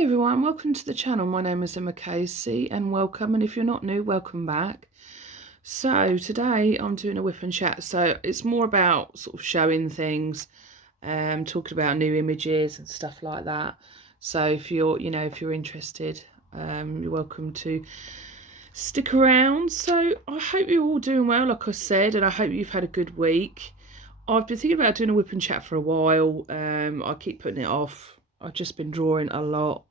Hey everyone, welcome to the channel. My name is Emma Casey and welcome, and if you're not new, welcome back. So today I'm doing a whip and chat, so it's more about sort of showing things, talking about new images and stuff like that. So if you're interested, you're welcome to stick around. So I hope you're all doing well, like I said, and I hope you've had a good week. I've been thinking about doing a whip and chat for a while. I keep putting it off. I've just been drawing a lot.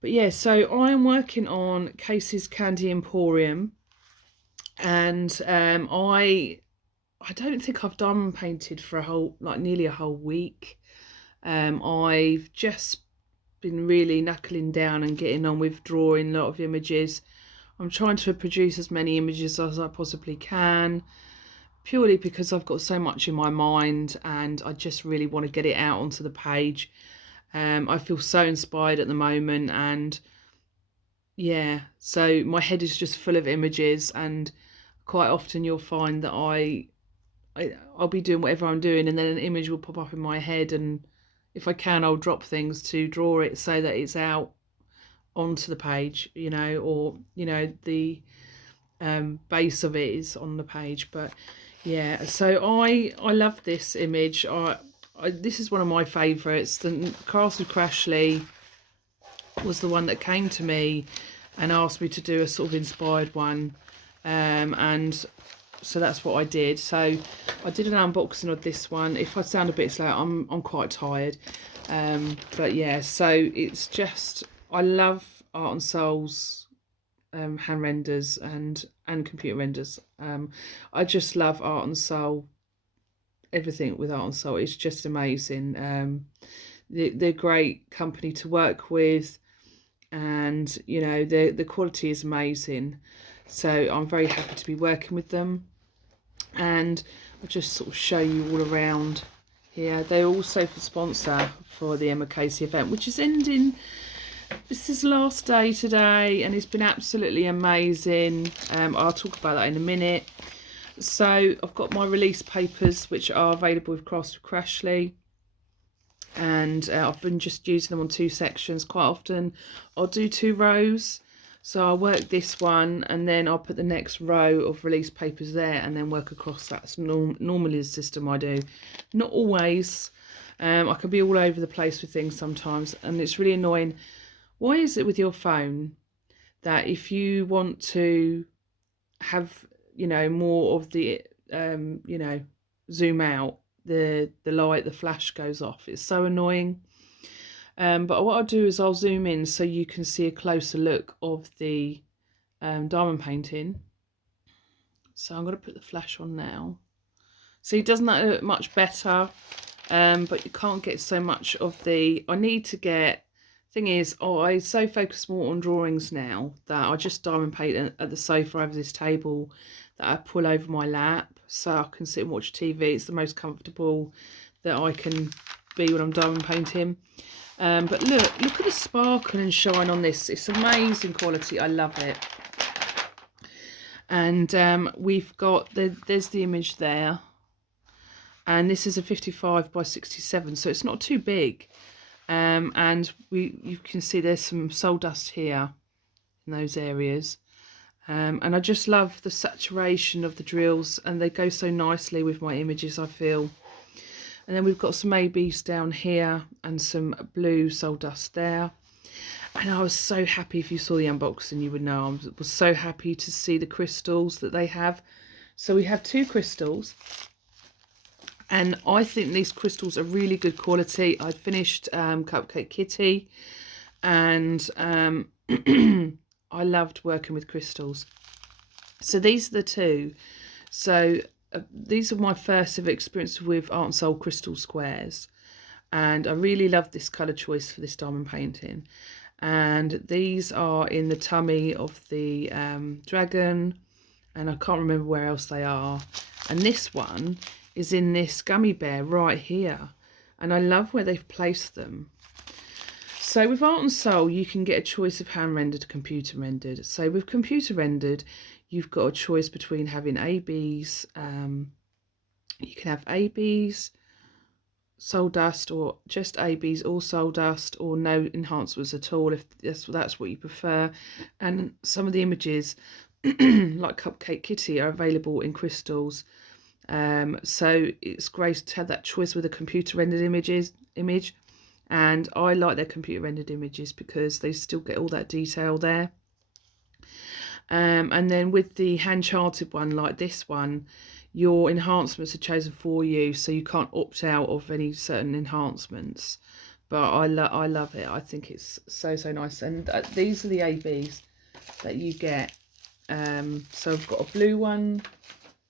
But yeah, so I'm working on Casey's Candy Emporium, and I don't think I've diamond painted for nearly a whole week. I've just been really knuckling down and getting on with drawing a lot of images. I'm trying to produce as many images as I possibly can, purely because I've got so much in my mind and I just really want to get it out onto the page. I feel so inspired at the moment, and yeah, so my head is just full of images, and quite often you'll find that I'll be doing whatever I'm doing and then an image will pop up in my head, and if I can I'll drop things to draw it so that it's out onto the page, or the base of it is on the page. But yeah, so I love this image. This is one of my favourites. The Castle Crashley was the one that came to me and asked me to do a sort of inspired one, and so that's what I did. So I did an unboxing of this one. If I sound a bit slow, I'm quite tired, but yeah, so it's just, I love Art and Soul's hand renders and computer renders. I just love Art and Soul. Everything with Art and Soul is just amazing. They're a great company to work with, and the quality is amazing. So I'm very happy to be working with them, and I'll just sort of show you all around here. They're also the sponsor for the Emma Casey event, which is ending. This is last day today, and it's been absolutely amazing. I'll talk about that in a minute. So I've got my release papers, which are available with Crashley, and I've been just using them on 2 sections. Quite often I'll do 2 rows, so I'll work this one and then I'll put the next row of release papers there and then work across. That's normally the system I do. Not always. I can be all over the place with things sometimes, and it's really annoying. Why is it with your phone that if you want to have more of the zoom out, the light, the flash goes off? It's so annoying. But what I'll do is I'll zoom in so you can see a closer look of the diamond painting. So I'm going to put the flash on now. See, doesn't that look much better? But you can't get so much of the, I need to get, thing is, I so focus more on drawings now that I just diamond paint at the sofa over this table that I pull over my lap so I can sit and watch TV. It's the most comfortable that I can be when I'm diamond painting. But look at the sparkle and shine on this. It's amazing quality. I love it. And we've got there's the image there, and this is a 55 by 67, so it's not too big. And you can see there's some soul dust here in those areas, and I just love the saturation of the drills, and they go so nicely with my images, I feel. And then we've got some ABs down here and some blue soul dust there. And I was so happy, if you saw the unboxing you would know, I was so happy to see the crystals that they have. So we have 2 crystals, and I think these crystals are really good quality. I'd finished Cupcake Kitty, and I loved working with crystals. So these are the 2. So these are my first ever experience with Art and Soul crystal squares, and I really love this colour choice for this diamond painting. And these are in the tummy of the dragon, and I can't remember where else they are. And this one is in this gummy bear right here, and I love where they've placed them. So with Art and Soul you can get a choice of hand rendered, computer rendered. So with computer rendered you've got a choice between having ABs. You can have ABs, soul dust, or just ABs or soul dust, or no enhancements at all, if that's what you prefer. And some of the images like Cupcake Kitty are available in crystals, so it's great to have that choice with a computer rendered image, and I like their computer rendered images because they still get all that detail there. And then with the hand charted one like this one, your enhancements are chosen for you, so you can't opt out of any certain enhancements. But I love it. I think it's so nice. And these are the ABs that you get. So I've got a blue one.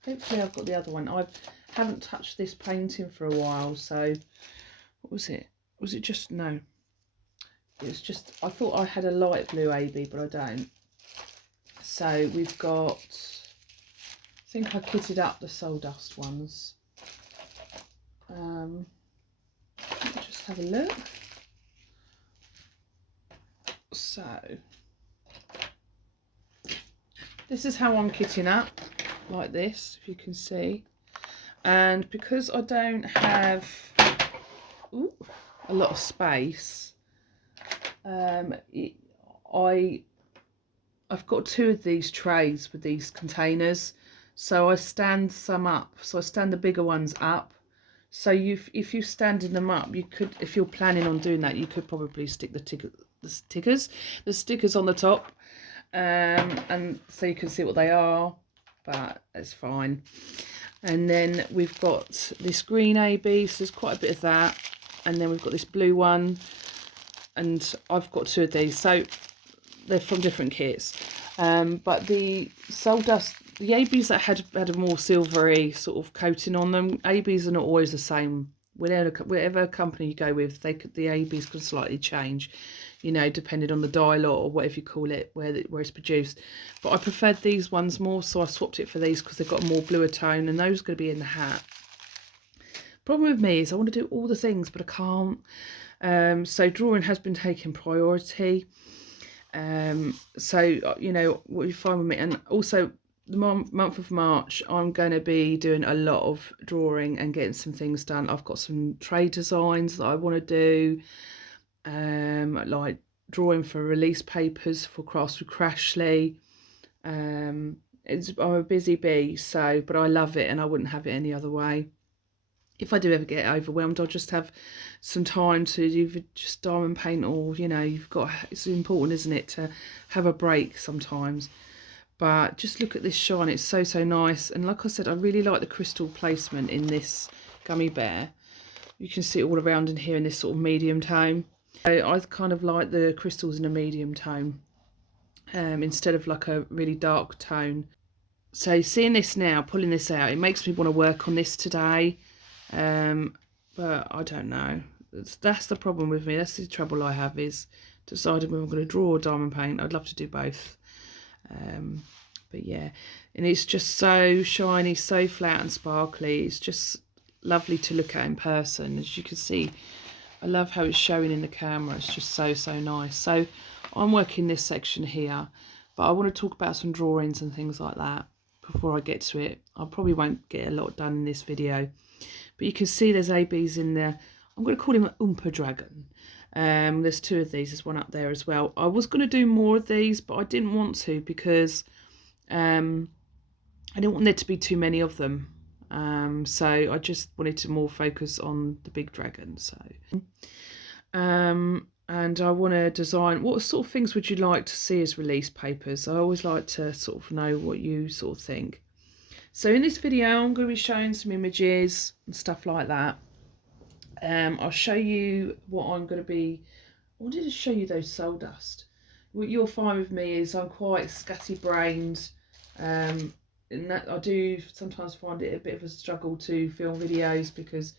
Hopefully I've got the other one. I haven't touched this painting for a while. So what was it? Was it just, no. It was just, I thought I had a light blue AB, but I don't. So we've got, I think I kitted up the soul dust ones. Let me just have a look. So this is how I'm kitting up, like this, if you can see. And because I don't have a lot of space, I've got two of these trays with these containers, so I stand some up. So I stand the bigger ones up. So if you're standing them up, you could, if you're planning on doing that, you could probably stick the stickers on the top, and so you can see what they are. But it's fine. And then we've got this green AB, so there's quite a bit of that. And then we've got this blue one, and I've got two of these. So they're from different kits, but the soul dust, the ABs that had a more silvery sort of coating on them, ABs are not always the same. Whatever company you go with, the ABs can slightly change, you know, depending on the dye lot or whatever you call it, where it's produced. But I preferred these ones more, so I swapped it for these because they've got a more bluer tone, and those are going to be in the hat. Problem with me is I want to do all the things, but I can't. So drawing has been taking priority. So you know what you find with me, and also the month of March I'm going to be doing a lot of drawing and getting some things done. I've got some trade designs that I want to do, like drawing for release papers for Crafts with Crashley. I'm a busy bee, so but I love it and I wouldn't have it any other way. If I do ever get overwhelmed, I'll just have some time to either just diamond paint, or, you know, it's important, isn't it, to have a break sometimes. But just look at this shine, it's so nice. And like I said, I really like the crystal placement in this gummy bear. You can see it all around in here in this sort of medium tone. I kind of like the crystals in a medium tone, instead of like a really dark tone. So seeing this now, pulling this out, it makes me want to work on this today. But I don't know. That's the problem with me. That's the trouble I have, is deciding whether I'm going to draw or diamond paint. I'd love to do both. But yeah, and it's just so shiny, so flat and sparkly. It's just lovely to look at in person. As you can see, I love how it's showing in the camera. It's just so nice. So I'm working this section here, but I want to talk about some drawings and things like that before I get to it. I probably won't get a lot done in this video. But you can see there's ABs in there. I'm going to call him an Oompa Dragon. There's two of these. There's one up there as well. I was going to do more of these, but I didn't want to because I didn't want there to be too many of them. So I just wanted to more focus on the big dragon. So, and I want to design, what sort of things would you like to see as release papers? I always like to sort of know what you sort of think. So in this video, I'm going to be showing some images and stuff like that. I'll show you what I'm going to be. I wanted to show you those soul dust. What you'll find with me is I'm quite scatty-brained, and that I do sometimes find it a bit of a struggle to film videos because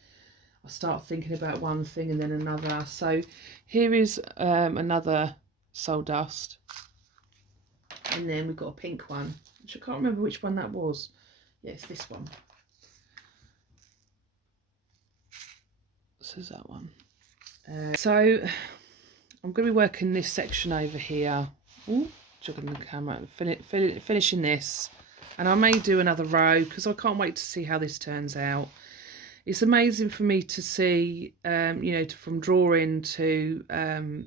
I start thinking about one thing and then another. So here is another soul dust, and then we've got a pink one, which I can't remember which one that was. Yeah, it's this one. This is that one. So I'm going to be working this section over here. Ooh, jogging the camera, finishing this, and I may do another row because I can't wait to see how this turns out. it's amazing for me to see, you know, from drawing to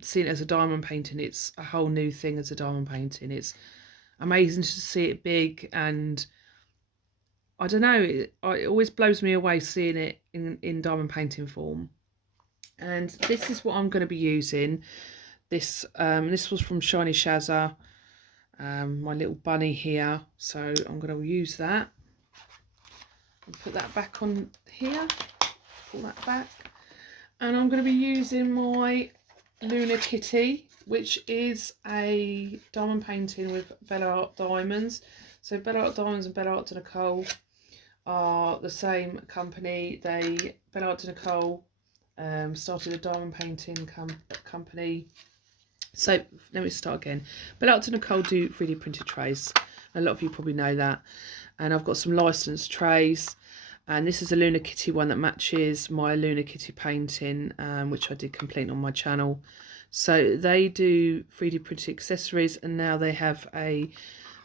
seeing it as a diamond painting. It's a whole new thing as a diamond painting. It's amazing to see it big, and I don't know, it always blows me away seeing it in diamond painting form. And this is what I'm going to be using. This was from Shiny Shazza, my little bunny here. So I'm going to use that and put that back on here. Pull that back, and I'm going to be using my Lunar Kitty, which is a diamond painting with Bella Art Diamonds. So Bella Art Diamonds and Bella Art de Nicole are the same company. Bella Art de Nicole started a diamond painting company. So let me start again. Bella Art de Nicole do 3D printed trays. A lot of you probably know that. And I've got some licensed trays. And this is a Lunar Kitty one that matches my Lunar Kitty painting, which I did complete on my channel. So they do 3D printed accessories, and now they have a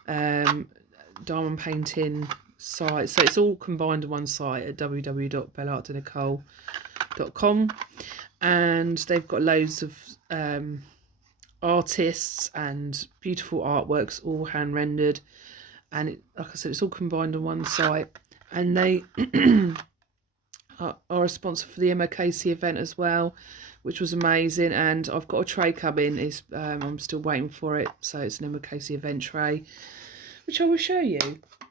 diamond painting site. So it's all combined on one site at www.bellartdenicole.com, and they've got loads of artists and beautiful artworks, all hand rendered. And like I said, it's all combined on one site. And they are a sponsor for the MOKC event as well, which was amazing. And I've got a tray coming. I'm still waiting for it. So it's an MOKC event tray, which I will show you.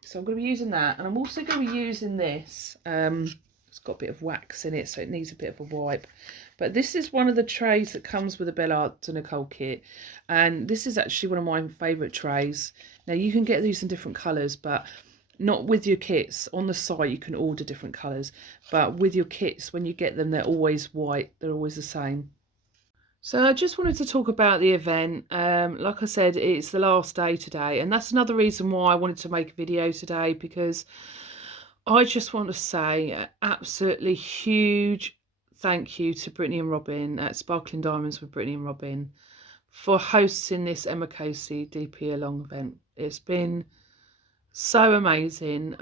So I'm going to be using that. And I'm also going to be using this. It's got a bit of wax in it, so it needs a bit of a wipe. But this is one of the trays that comes with a Bella Art de Nicole kit. And this is actually one of my favourite trays. Now, you can get these in different colours, but not with your kits. On the site you can order different colours, but with your kits, when you get them, they're always white. They're always the same. So I just wanted to talk about the event. Like I said, it's the last day today, and that's another reason why I wanted to make a video today, because I just want to say an absolutely huge thank you to Brittany and Robin at Sparkling Diamonds with Brittany and Robin for hosting this MOKC DP Along event. It's been so amazing.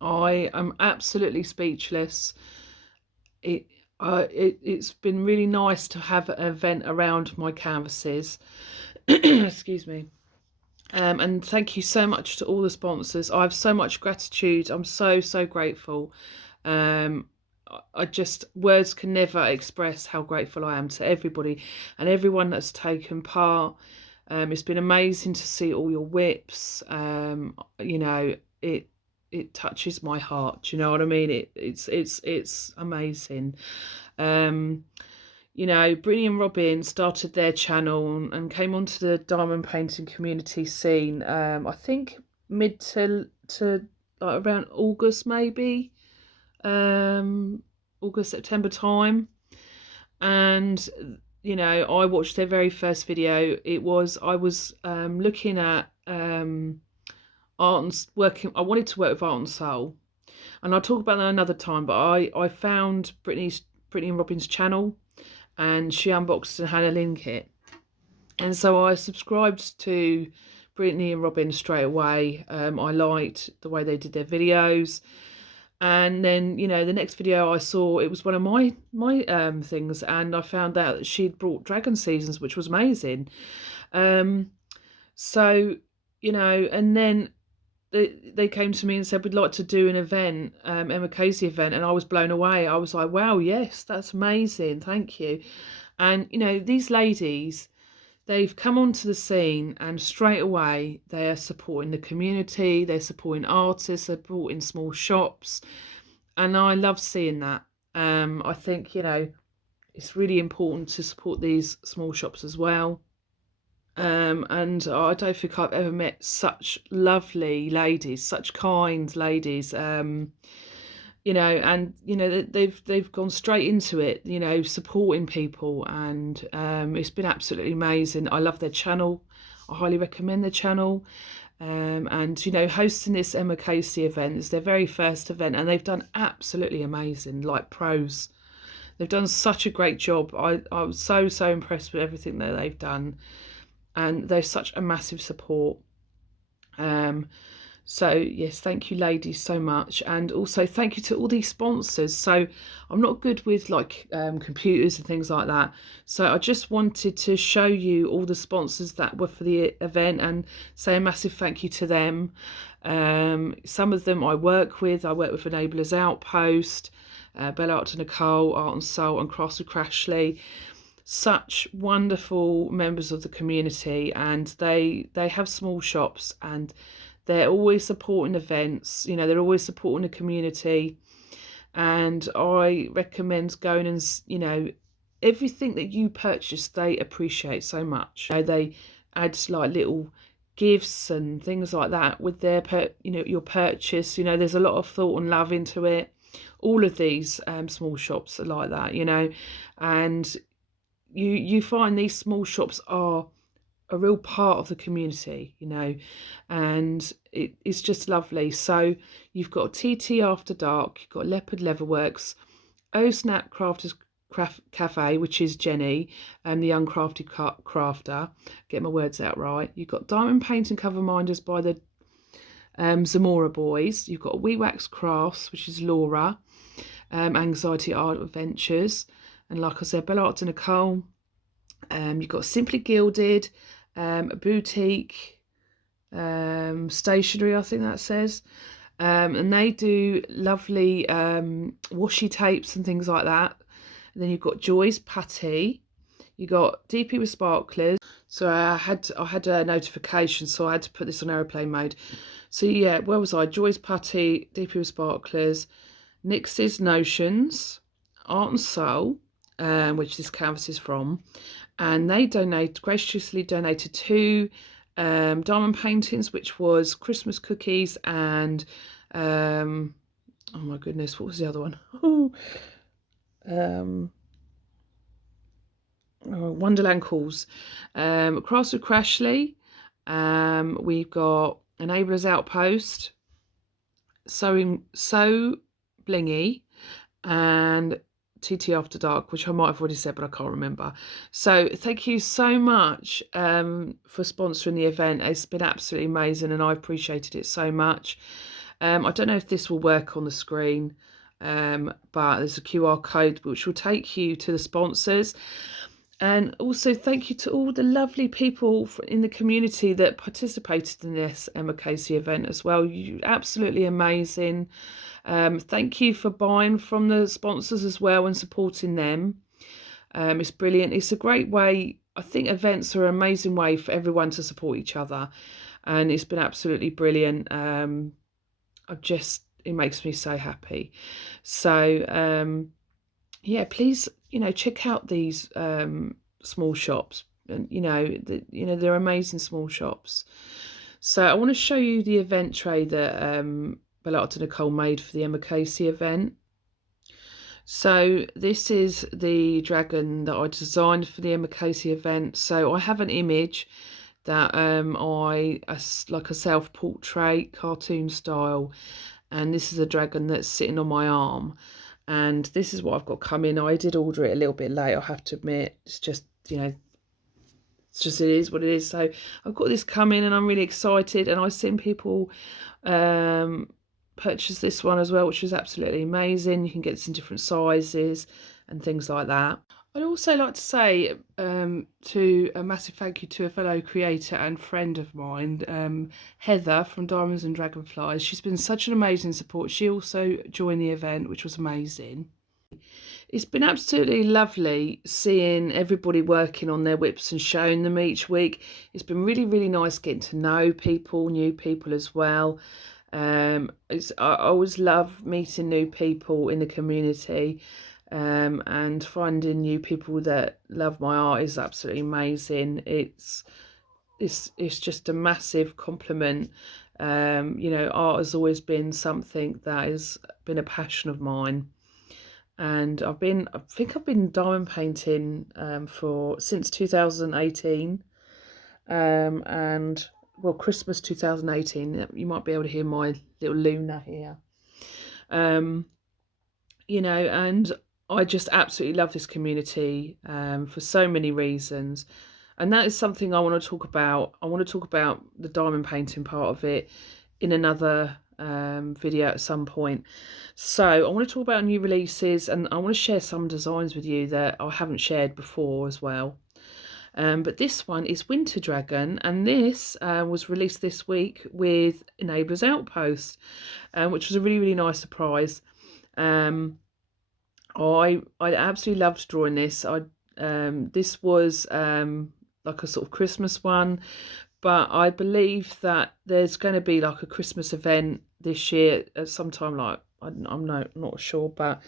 I am absolutely speechless. It's been really nice to have an event around my canvases. Excuse me. And thank you so much to all the sponsors. I have so much gratitude. I'm so grateful. Words can never express how grateful I am to everybody and everyone that's taken part. It's been amazing to see all your whips. You know, it touches my heart. Do you know what I mean? It's amazing. You know, Brittany and Robin started their channel and came onto the diamond painting community scene. I think mid to like around August, maybe. August, September time. And you know, I watched their very first video. I was looking at art and working. I wanted to work with Art and Soul, and I'll talk about that another time. But I found Brittany and Robin's channel, and she unboxed and had a link it, and so I subscribed to Brittany and Robin straight away. I liked the way they did their videos. And then, you know, the next video I saw, it was one of my things, and I found out that she'd brought Dragon Seasons, which was amazing. So, you know, and then they came to me and said, we'd like to do an event, MOKC event, and I was blown away. I was like, wow, yes, that's amazing, thank you. And, you know, these ladies, they've come onto the scene, and straight away they are supporting the community, they're supporting artists, they're supporting small shops, and I love seeing that. I think, you know, it's really important to support these small shops as well. And I don't think I've ever met such lovely ladies, such kind ladies. You know, and you know, they've gone straight into it, you know, supporting people, and it's been absolutely amazing. I love their channel. I highly recommend their channel. And you know, hosting this MOKC event is their very first event, and they've done absolutely amazing, like pros. They've done such a great job. I was so impressed with everything that they've done, and they're such a massive support. So yes, thank you ladies so much, and also thank you to all these sponsors. So I'm not good with like computers and things like that, so I just wanted to show you all the sponsors that were for the event and say a massive thank you to them. Some of them I work with Enablers Outpost, Bella Art to Nicole, Art and Soul, and Cross with Crashley. Such wonderful members of the community, and they have small shops, and they're always supporting events, you know, they're always supporting the community. And I recommend going and, you know, everything that you purchase, they appreciate so much. You know, they add like little gifts and things like that with their, you know, your purchase. You know, there's a lot of thought and love into it. All of these small shops are like that, you know, and you find these small shops are a real part of the community, you know, and it's just lovely. So you've got TT After Dark, you've got Leopard Leatherworks, Oh Snap Crafters Cafe, which is Jenny, and the Uncrafted Crafter, get my words out right. You've got Diamond Paint and Cover Minders by the Zamora Boys. You've got We Wax Crafts, which is Laura, Anxiety Art Adventures, and like I said, Bella Art to Nicole. You've got Simply Gilded, a boutique, stationery, I think that says, and they do lovely washi tapes and things like that. And then you've got Joy's Putty, you got DP with Sparklers. So I had a notification, so I had to put this on airplane mode. So yeah, where was I? Joy's Putty, DP with Sparklers, Nix's Notions, Art and Soul, which this canvas is from, and they graciously donated 2 diamond paintings, which was Christmas cookies and oh my goodness, what was the other one? Wonderland Calls. Crafts with Crashley. We've got Enablers Outpost, So Blingy, and TT After Dark, which I might have already said, but I can't remember. So thank you so much for sponsoring the event. It's been absolutely amazing, and I appreciated it so much. I don't know if this will work on the screen, but there's a QR code which will take you to the sponsors. And also thank you to all the lovely people in the community that participated in this Emma Casey event as well. You're absolutely amazing. Thank you for buying from the sponsors as well and supporting them. It's brilliant. It's a great way. I think events are an amazing way for everyone to support each other, and it's been absolutely brilliant. It makes me so happy. So yeah, please, you know, check out these small shops, and you know, they're amazing small shops. So I want to show you the event tray that Bella Art to Nicole made for the Emma Casey event. So this is the dragon that I designed for the Emma Casey event. So I have an image that like a self-portrait cartoon style, and this is a dragon that's sitting on my arm, and this is what I've got coming. I did order it a little bit late, I have to admit. It's just, you know, it is what it is. So I've got this coming, and I'm really excited, and I've seen people purchase this one as well, which is absolutely amazing. You can get this in different sizes and things like that. I'd also like to say to a massive thank you to a fellow creator and friend of mine, Heather from Diamonds and Dragonflies. She's been such an amazing support. She also joined the event, which was amazing. It's been absolutely lovely seeing everybody working on their whips and showing them each week. It's been really, really nice getting to know people, new people as well. I always love meeting new people in the community, and finding new people that love my art is absolutely amazing. It's just a massive compliment. You know, art has always been something that has been a passion of mine, and I think I've been diamond painting since 2018, and well, Christmas 2018. You might be able to hear my little Luna here. You know, and I just absolutely love this community for so many reasons, and that is something I want to talk about. I want to talk about the diamond painting part of it. in another video at some point. So I want to talk about new releases, and I want to share some designs with you that I haven't shared before as well. But this one is Winter Dragon, and this was released this week with Enabler's Outpost, which was a really, really nice surprise. I absolutely loved drawing this. This was like a sort of Christmas one, but I believe that there's going to be like a Christmas event this year at some time. Like I'm not sure, but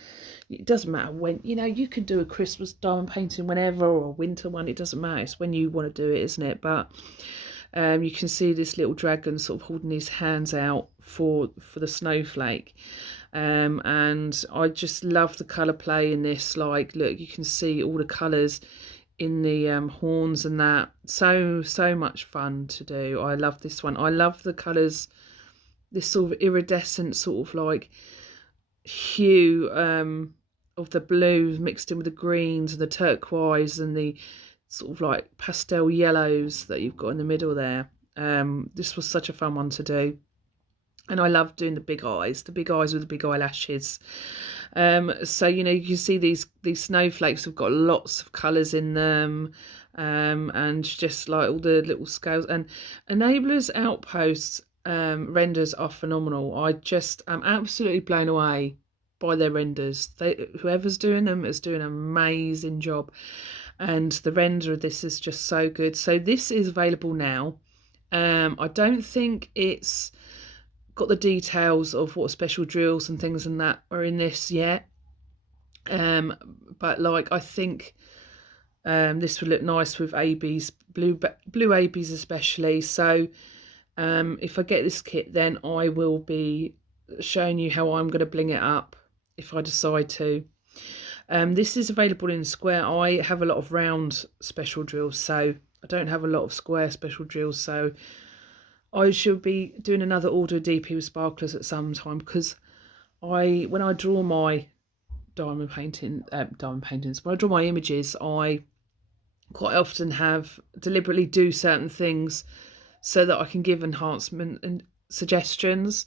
it doesn't matter when. You know, you can do a Christmas diamond painting whenever, or a winter one. It doesn't matter. It's when you want to do it, isn't it? But you can see this little dragon sort of holding his hands out for the snowflake. And I just love the colour play in this. Like, look, you can see all the colours in the horns and that. So much fun to do. I love this one. I love the colours, this sort of iridescent sort of like hue of the blue mixed in with the greens and the turquoise and the sort of like pastel yellows that you've got in the middle there. This was such a fun one to do. And I love doing the big eyes with the big eyelashes. So, you know, you can see these snowflakes have got lots of colours in them, and just like all the little scales. And Enabler's Outposts renders are phenomenal. I just am absolutely blown away by their renders. Whoever's doing them is doing an amazing job. And the render of this is just so good. So this is available now. I don't think it's got the details of what special drills and things and that are in this yet, but like I think this would look nice with ABs, blue ABs especially. So if I get this kit, then I will be showing you how I'm going to bling it up if I decide to. This is available in square. I have a lot of round special drills, so I don't have a lot of square special drills, so I should be doing another order of DP with sparklers at some time, because when I draw my diamond paintings, when I draw my images, I quite often deliberately do certain things so that I can give enhancement and suggestions.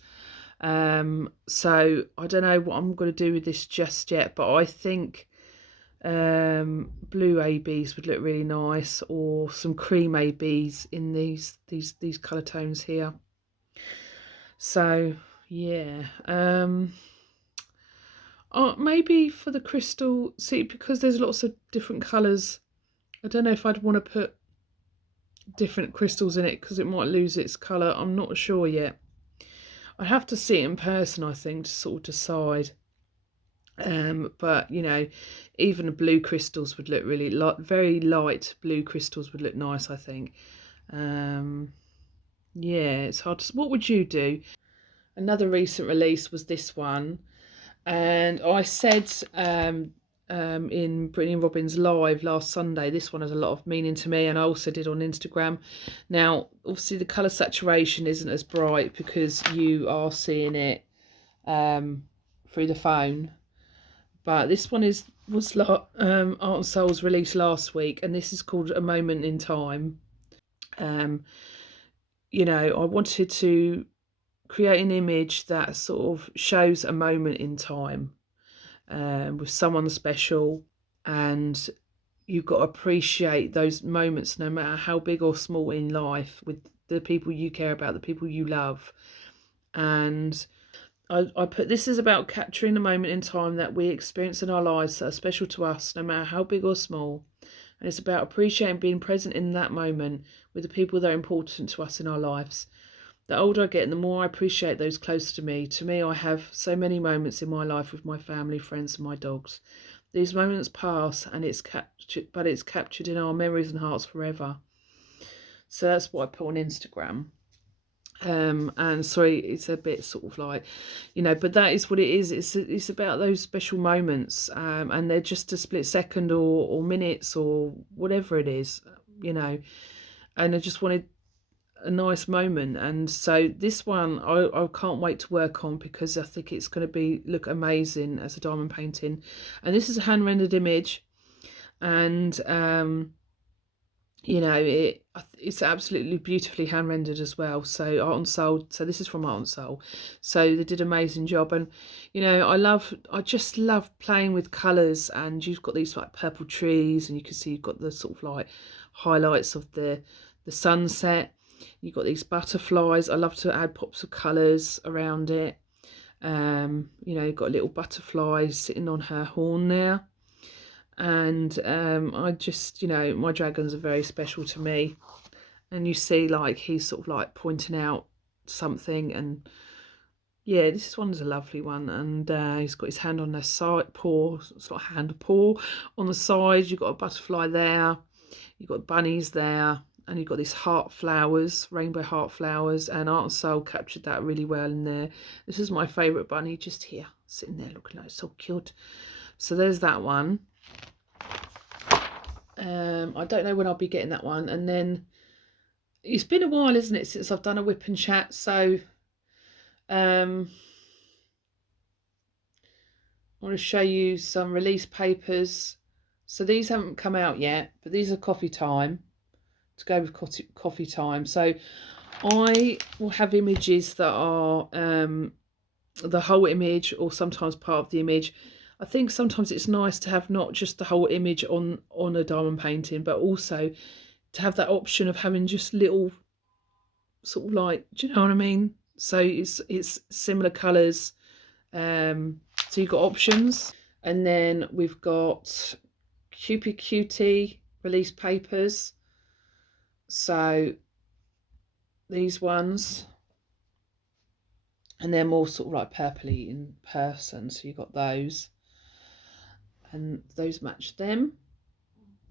So I don't know what I'm going to do with this just yet, but I think blue ABs would look really nice, or some cream ABs in these colour tones here. So yeah, maybe for the crystal, see, because there's lots of different colours, I don't know if I'd want to put different crystals in it because it might lose its colour. I'm not sure yet. I'd have to see it in person, I think, to sort of decide. But you know, even the blue crystals would look really very light blue crystals would look nice, I think. Yeah, it's hard to, what would you do? Another recent release was this one, and I said in Brittany and Robin's live last Sunday, this one has a lot of meaning to me, and I also did on Instagram. Now obviously the colour saturation isn't as bright because you are seeing it through the phone. But this one was Art and Soul's released last week, and this is called A Moment in Time. You know, I wanted to create an image that sort of shows a moment in time with someone special, and you've got to appreciate those moments no matter how big or small in life, with the people you care about, the people you love. And I put, this is about capturing the moment in time that we experience in our lives that are special to us, no matter how big or small. And it's about appreciating being present in that moment with the people that are important to us in our lives. The older I get, the more I appreciate those close to me. To me, I have so many moments in my life with my family, friends, and my dogs. These moments pass, and it's captured in our memories and hearts forever. So that's what I put on Instagram. And sorry, it's a bit sort of like, you know, but that is what it is. It's about those special moments, and they're just a split second or minutes or whatever it is, you know. And I just wanted a nice moment, and so this one I can't wait to work on, because I think it's going to look amazing as a diamond painting. And this is a hand rendered image, and you know, it's absolutely beautifully hand rendered as well. So Art and Soul, so this is from Art and Soul, so they did an amazing job. And you know, I just love playing with colours. And you've got these like purple trees, and you can see you've got the sort of like highlights of the sunset. You've got these butterflies. I love to add pops of colours around it. You know, you've got a little butterfly sitting on her horn there. And I just, you know, my dragons are very special to me. And you see like he's sort of like pointing out something. And yeah, this one's a lovely one. And he's got his hand on their side paw, it's like hand paw on the side. You've got a butterfly there, you've got bunnies there, and you've got these heart flowers, rainbow heart flowers. And Art and Soul captured that really well in there. This is my favourite bunny, just here sitting there looking like so cute. So there's that one. I don't know when I'll be getting that one. And then it's been a while, isn't it, since I've done a whip and chat. So I want to show you some release papers. So these haven't come out yet, but these are coffee time, to go with coffee time. So I will have images that are the whole image, or sometimes part of the image. I think sometimes it's nice to have not just the whole image on a diamond painting, but also to have that option of having just little sort of like, do you know what I mean? So it's similar colours. So you've got options. And then we've got Cupid Cutie release papers. So these ones, and they're more sort of like purpley in person. So you've got those, and those match them.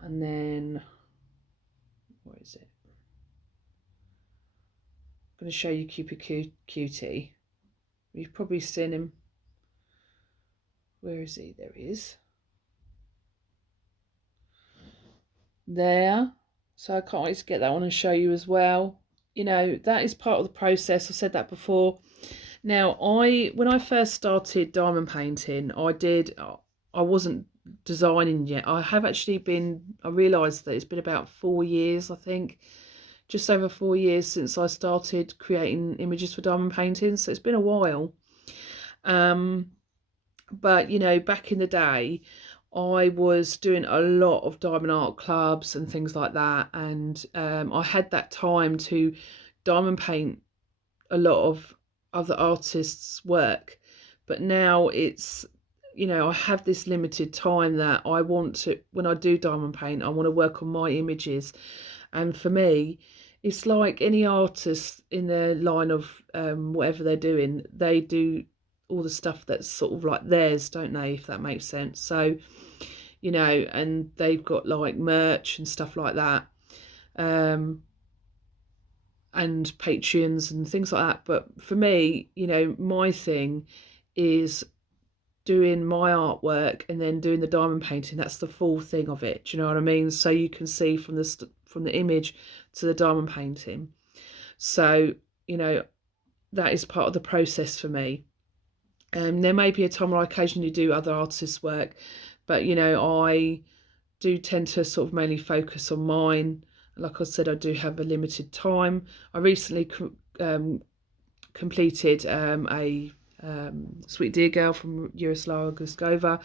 And then, where is it? I'm going to show you Cupid Cutie. You've probably seen him. Where is he? There he is. There. So I can't wait to get that one and show you as well. You know, that is part of the process. I've said that before. Now, when I first started diamond painting, I wasn't designing yet. I have actually been, I realised that it's been about 4 years, I think, just over 4 years since I started creating images for diamond painting. So it's been a while. But, you know, back in the day, I was doing a lot of diamond art clubs and things like that. And I had that time to diamond paint a lot of other artists' work. But now it's, you know, I have this limited time that I want to, when I do diamond paint, I want to work on my images. And for me, it's like any artist in their line of whatever they're doing, they do all the stuff that's sort of like theirs, don't they, if that makes sense. So, you know, and they've got like merch and stuff like that, and Patreons and things like that. But for me, you know, my thing is doing my artwork and then doing the diamond painting. That's the full thing of it, do you know what I mean? So you can see from the image to the diamond painting. So, you know, that is part of the process for me. There may be a time where I occasionally do other artists' work, but, you know, I do tend to sort of mainly focus on mine. Like I said, I do have a limited time. I recently completed a Sweet Dear Girl from Yaroslava Guskova.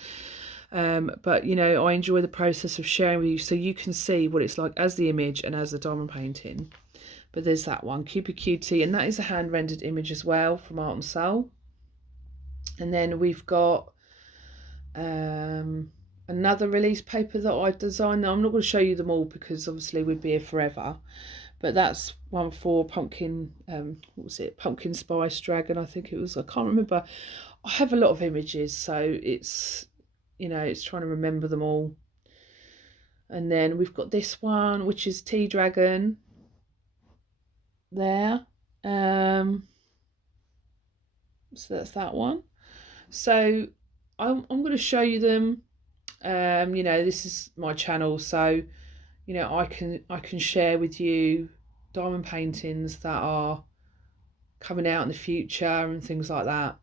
But, you know, I enjoy the process of sharing with you so you can see what it's like as the image and as the diamond painting. But there's that one, Cupid Cutie, and that is a hand-rendered image as well from Art and Soul. And then we've got another release paper that I designed. Now, I'm not going to show you them all because obviously we'd be here forever. But that's one for pumpkin, what was it? Pumpkin Spice Dragon, I think it was. I can't remember. I have a lot of images, so it's, you know, it's trying to remember them all. And then we've got this one, which is Tea Dragon. There. So that's that one. So I'm going to show you them. You know, this is my channel, so, you know, I can share with you diamond paintings that are coming out in the future and things like that.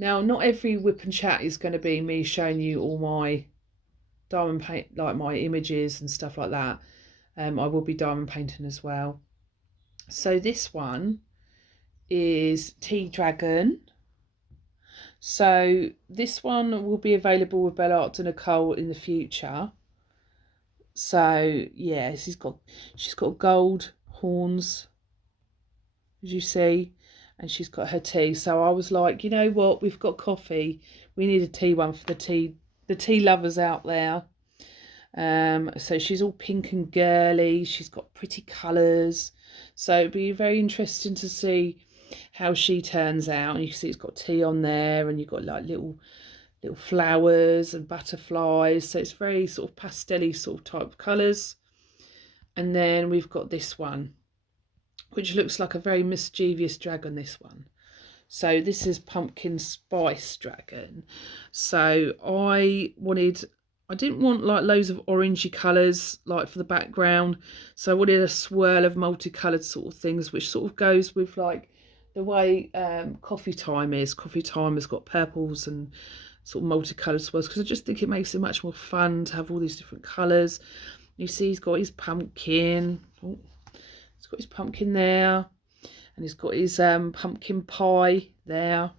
Now, not every whip and chat is going to be me showing you all my diamond paint, like my images and stuff like that. I will be diamond painting as well. So this one is Tea Dragon. So this one will be available with Bella Art to Nicole in the future. So yeah, she's got gold horns, as you see, and she's got her tea. So I was like, you know what, we've got coffee, we need a tea one for the tea lovers out there. So she's all pink and girly, she's got pretty colours, so it'd be very interesting to see how she turns out. And you can see it's got tea on there, and you've got like little flowers and butterflies, so it's very sort of pastel-y sort of type of colours. And then we've got this one, which looks like a very mischievous dragon, this one. So this is Pumpkin Spice Dragon. So I didn't want like loads of orangey colours like for the background, so I wanted a swirl of multicoloured sort of things, which sort of goes with like the way Coffee Time is. Coffee Time has got purples and sort of multicoloured swirls, because I just think it makes it much more fun to have all these different colours. You see he's got his pumpkin. Oh, he's got his pumpkin there, and he's got his pumpkin pie there,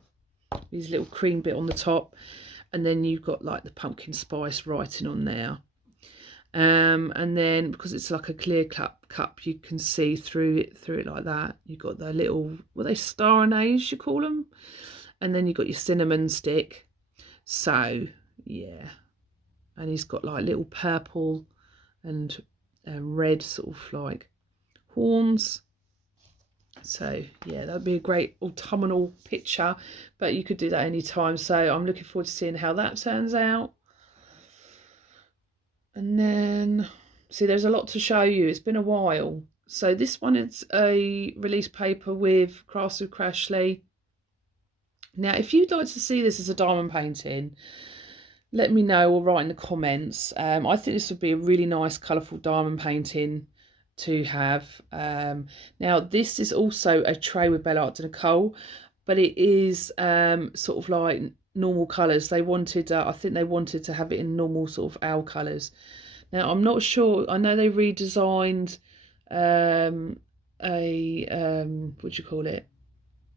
his little cream bit on the top, and then you've got like the pumpkin spice writing on there. And then because it's like a clear cup, you can see through it like that. You've got the little, what are they, star anise you call them, and then you've got your cinnamon stick. So yeah, and he's got like little purple and red sort of like horns. So yeah, that'd be a great autumnal picture, but you could do that anytime. So I'm looking forward to seeing how that turns out. And then see, there's a lot to show you, it's been a while. So this one is a release paper with Crashley. Now if you'd like to see this as a diamond painting, let me know or write in the comments. I think this would be a really nice colourful diamond painting to have. Now this is also a tray with Bella Art to Nicole, but it is sort of like normal colours. They wanted, I think they wanted to have it in normal sort of owl colours. Now I'm not sure, I know they redesigned what do you call it,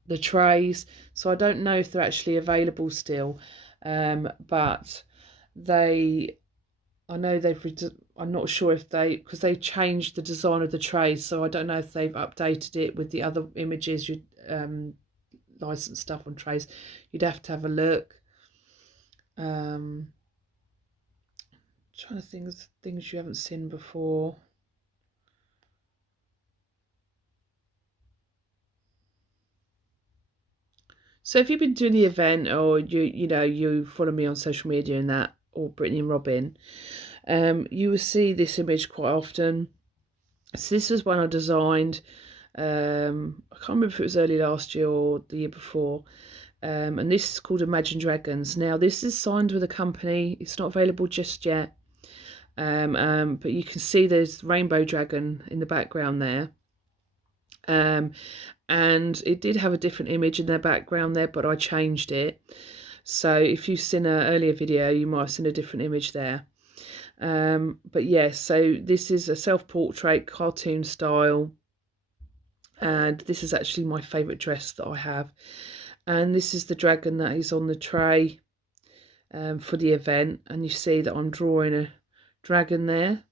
the trays, so I don't know if they're actually available still, but I know I'm not sure if because they changed the design of the trays, so I don't know if they've updated it with the other images, you licensed stuff on trays. You'd have to have a look. Trying to think of things you haven't seen before. So if you've been doing the event, or you follow me on social media and that, or Brittany and Robin, you will see this image quite often. So this is one I designed, I can't remember if it was early last year or the year before, and this is called Imagine Dragons. Now this is signed with a company, it's not available just yet, but you can see there's Rainbow Dragon in the background there, and it did have a different image in their background there, but I changed it. So if you've seen an earlier video, you might have seen a different image there. But yeah, so this is a self-portrait cartoon style, and this is actually my favourite dress that I have, and this is the dragon that is on the tray for the event, and you see that I'm drawing a dragon there.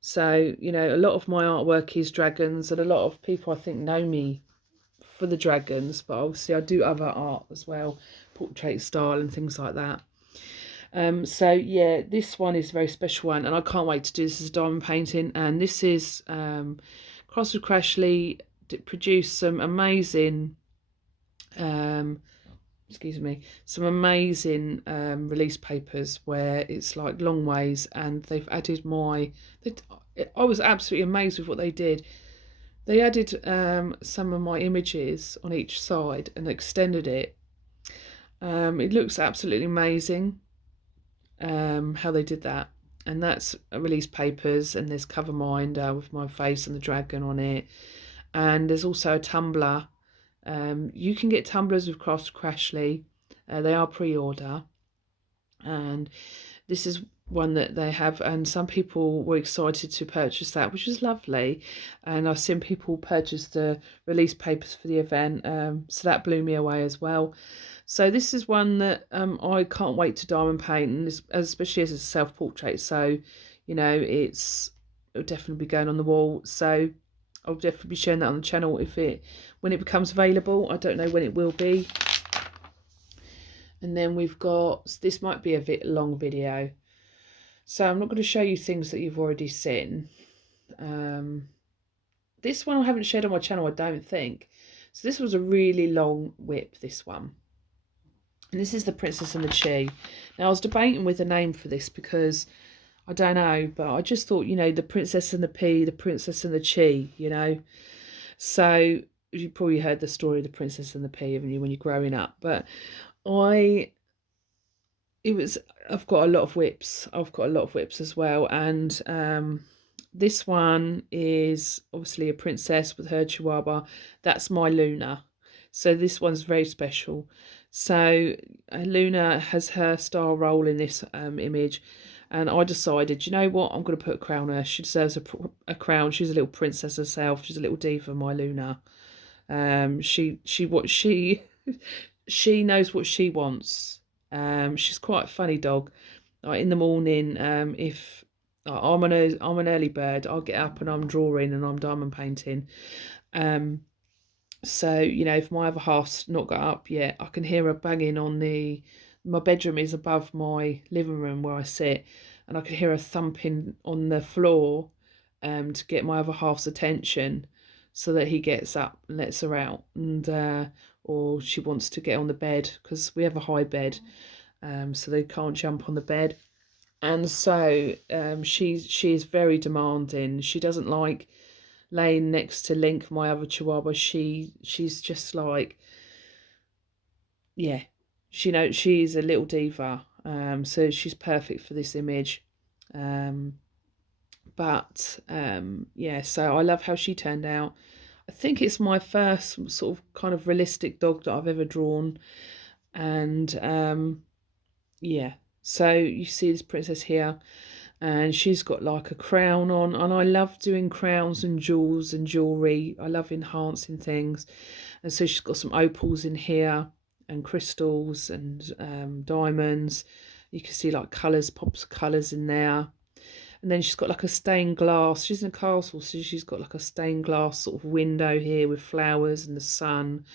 So a lot of my artwork is dragons, and a lot of people I think know me for the dragons, but obviously I do other art as well, portrait style and things like that. So yeah, this one is a very special one, and I can't wait to do this as a diamond painting. And this is Cross with Crashley produced some amazing some amazing release papers where it's like long ways, and they've added I was absolutely amazed with what they did. They added some of my images on each side and extended it. It looks absolutely amazing how they did that. And that's release papers, and there's cover minder with my face and the dragon on it. And there's also a tumbler. You can get tumblers with Crafts Crashley. They are pre-order. And this is one that they have, and some people were excited to purchase that, which was lovely. And I've seen people purchase the release papers for the event, so that blew me away as well. So this is one that I can't wait to diamond paint, and especially as a self-portrait. So, you know, it'll definitely be going on the wall. So I'll definitely be sharing that on the channel when it becomes available. I don't know when it will be. And then we've got, this might be a bit long video, so I'm not going to show you things that you've already seen. This one I haven't shared on my channel, I don't think. So this was a really long whip, this one. And this is the Princess and the Chi. Now I was debating with a name for this because I don't know, but I just thought, you know, the Princess and the P, the Princess and the Chi, you know. So you probably heard the story of the Princess and the P, haven't you, when you're growing up? But I've got a lot of whips. I've got a lot of whips as well. And this one is obviously a princess with her chihuahua. That's my Luna. So this one's very special. So Luna has her star role in this image. And I decided, you know what, I'm going to put a crown on her. She deserves a crown. She's a little princess herself. She's a little diva, my Luna. She she knows what she wants. She's quite a funny dog. Like in the morning, if I'm an early bird, I'll get up and I'm drawing and I'm diamond painting. So you know, if my other half's not got up yet, I can hear her banging on my bedroom is above my living room where I sit, and I can hear her thumping on the floor to get my other half's attention, so that he gets up and lets her out, and or she wants to get on the bed because we have a high bed, so they can't jump on the bed. And so she is very demanding. She doesn't like laying next to Link, my other chihuahua. She's just like, yeah, she knows she's a little diva. So she's perfect for this image. Yeah, so I love how she turned out. I think it's my first sort of kind of realistic dog that I've ever drawn. And yeah, so you see this princess here, and she's got like a crown on, and I love doing crowns and jewels and jewelry. I love enhancing things. And so she's got some opals in here and crystals and diamonds. You can see like colours, pops of colours in there. And then she's got like a stained glass. She's in a castle, so she's got like a stained glass sort of window here with flowers and the sun.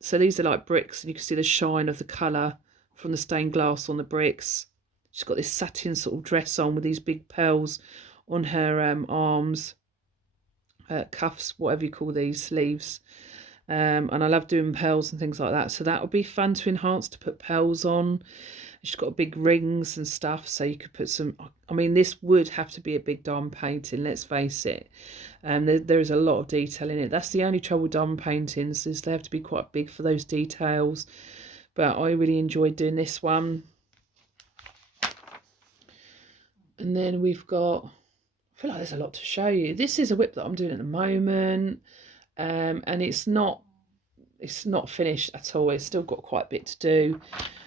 So these are like bricks, and you can see the shine of the colour from the stained glass on the bricks. She's got this satin sort of dress on with these big pearls on her arms, cuffs, whatever you call these, sleeves. And I love doing pearls and things like that. So that would be fun to enhance, to put pearls on. She's got big rings and stuff, so you could put some. I mean, this would have to be a big diamond painting, let's face it. There is a lot of detail in it. That's the only trouble with diamond paintings, is they have to be quite big for those details. But I really enjoyed doing this one. And then we've got, I feel like there's a lot to show you. This is a whip that I'm doing at the moment, and it's not finished at all. It's still got quite a bit to do.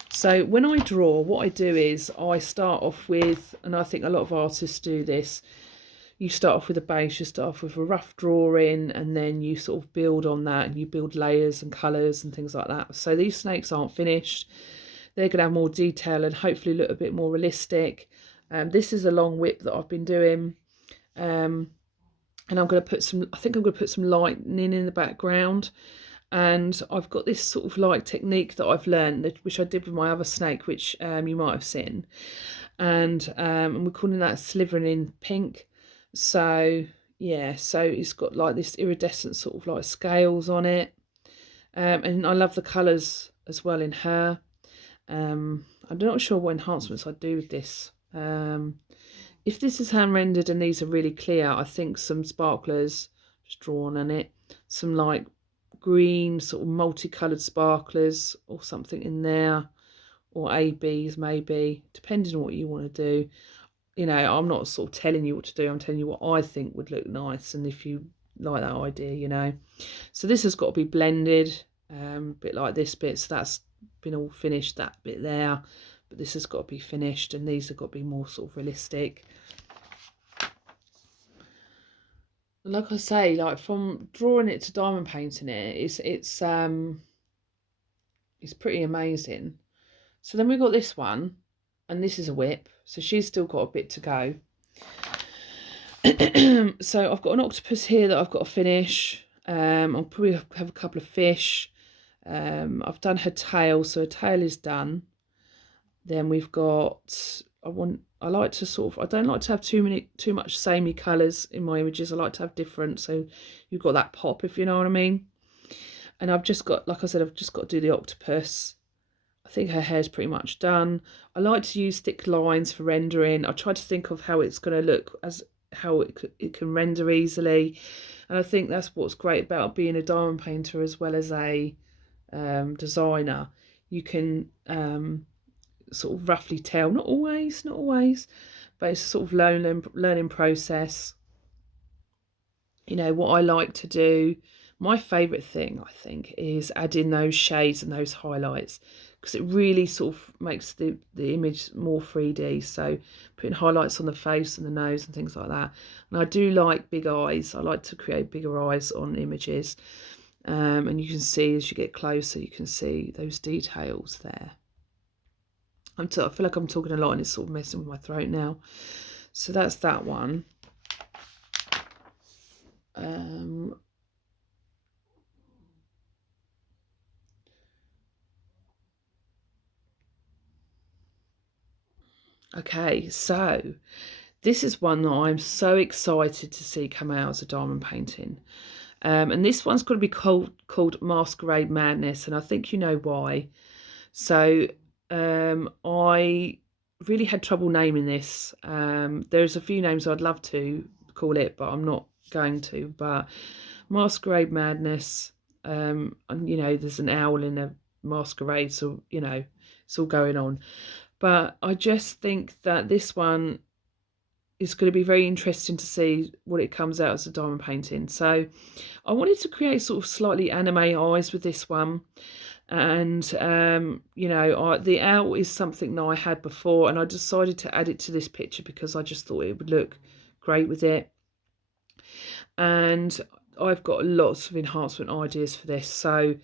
So when I draw, what I do is I start off with, and I think a lot of artists do this, you start off with a base, you start off with a rough drawing, and then you sort of build on that, and you build layers and colours and things like that. So these snakes aren't finished. They're going to have more detail and hopefully look a bit more realistic. This is a long whip that I've been doing. And I'm going to put some, I think I'm going to put some lightning in the background. And I've got this sort of like technique that I've learned, which I did with my other snake, which you might have seen. And we're calling that slivering in pink. So yeah, so it's got like this iridescent sort of like scales on it. And I love the colours as well in her. I'm not sure what enhancements I'd do with this. If this is hand rendered and these are really clear, I think some sparklers just drawn on it, some like green sort of multicolored sparklers or something in there, or ABs maybe, depending on what you want to do. You know, I'm not sort of telling you what to do, I'm telling you what I think would look nice, and if you like that idea, you know. So this has got to be blended, a bit like this bit, so that's been all finished, that bit there, but this has got to be finished, and these have got to be more sort of realistic. Like I say, like from drawing it to diamond painting it, it's pretty amazing. So then we got this one, and this is a whip, so she's still got a bit to go. So I've got an octopus here that I've got to finish. I'll probably have a couple of fish. I've done her tail, so her tail is done. Then we've got, I like to sort of, I don't like to have too much samey colours in my images. I like to have different, so you've got that pop, if you know what I mean. And I've just got, like I said, I've just got to do the octopus. I think her hair's pretty much done. I like to use thick lines for rendering. I try to think of how it's going to look, as how it can render easily. And I think that's what's great about being a diamond painter as well as a designer. You can sort of roughly tell, not always, but it's a sort of learning process. You know, what I like to do, my favourite thing, I think, is adding those shades and those highlights, because it really sort of makes the image more 3D. So putting highlights on the face and the nose and things like that. And I do like big eyes. I like to create bigger eyes on images. And you can see as you get closer, you can see those details there. I feel like I'm talking a lot and it's sort of messing with my throat now. So that's that one. Okay, so this is one that I'm so excited to see come out as a diamond painting. And this one's got to be called Masquerade Madness, and I think you know why. So I really had trouble naming this. There's a few names I'd love to call it, but I'm not going to. But Masquerade Madness, and you know, there's an owl in a masquerade, so you know, it's all going on. But I just think that this one is going to be very interesting to see what it comes out as a diamond painting. So I wanted to create sort of slightly anime eyes with this one. And you know, the owl is something that I had before, and I decided to add it to this picture because I just thought it would look great with it. And I've got lots of enhancement ideas for this. So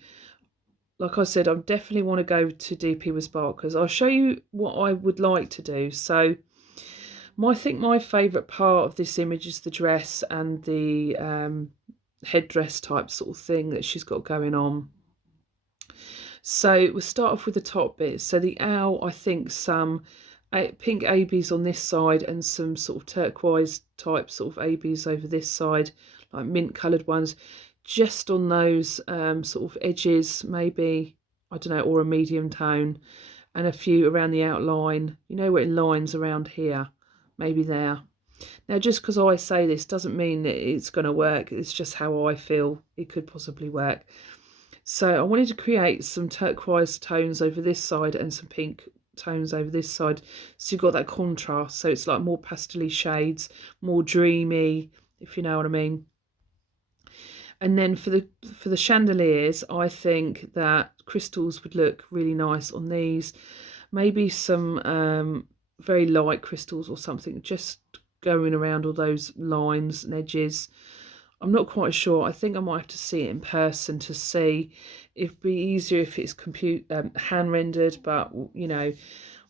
like I said, I definitely want to go to DP with Sparklers. I'll show you what I would like to do. So I think my favourite part of this image is the dress and the headdress type sort of thing that she's got going on. So we'll start off with the top bit. So the owl, I think some pink ABs on this side and some sort of turquoise type sort of ABs over this side, like mint coloured ones, just on those sort of edges, maybe, I don't know, or a medium tone, and a few around the outline, you know, where it lines around here, maybe there. Now, just because I say this doesn't mean that it's going to work. It's just how I feel it could possibly work. So I wanted to create some turquoise tones over this side and some pink tones over this side, so you've got that contrast. So it's like more pastel-y shades, more dreamy, if you know what I mean. And then for the chandeliers, I think that crystals would look really nice on these. Maybe some very light crystals or something, just going around all those lines and edges. I'm not quite sure. I think I might have to see it in person to see. It'd be easier if it's hand rendered, but you know,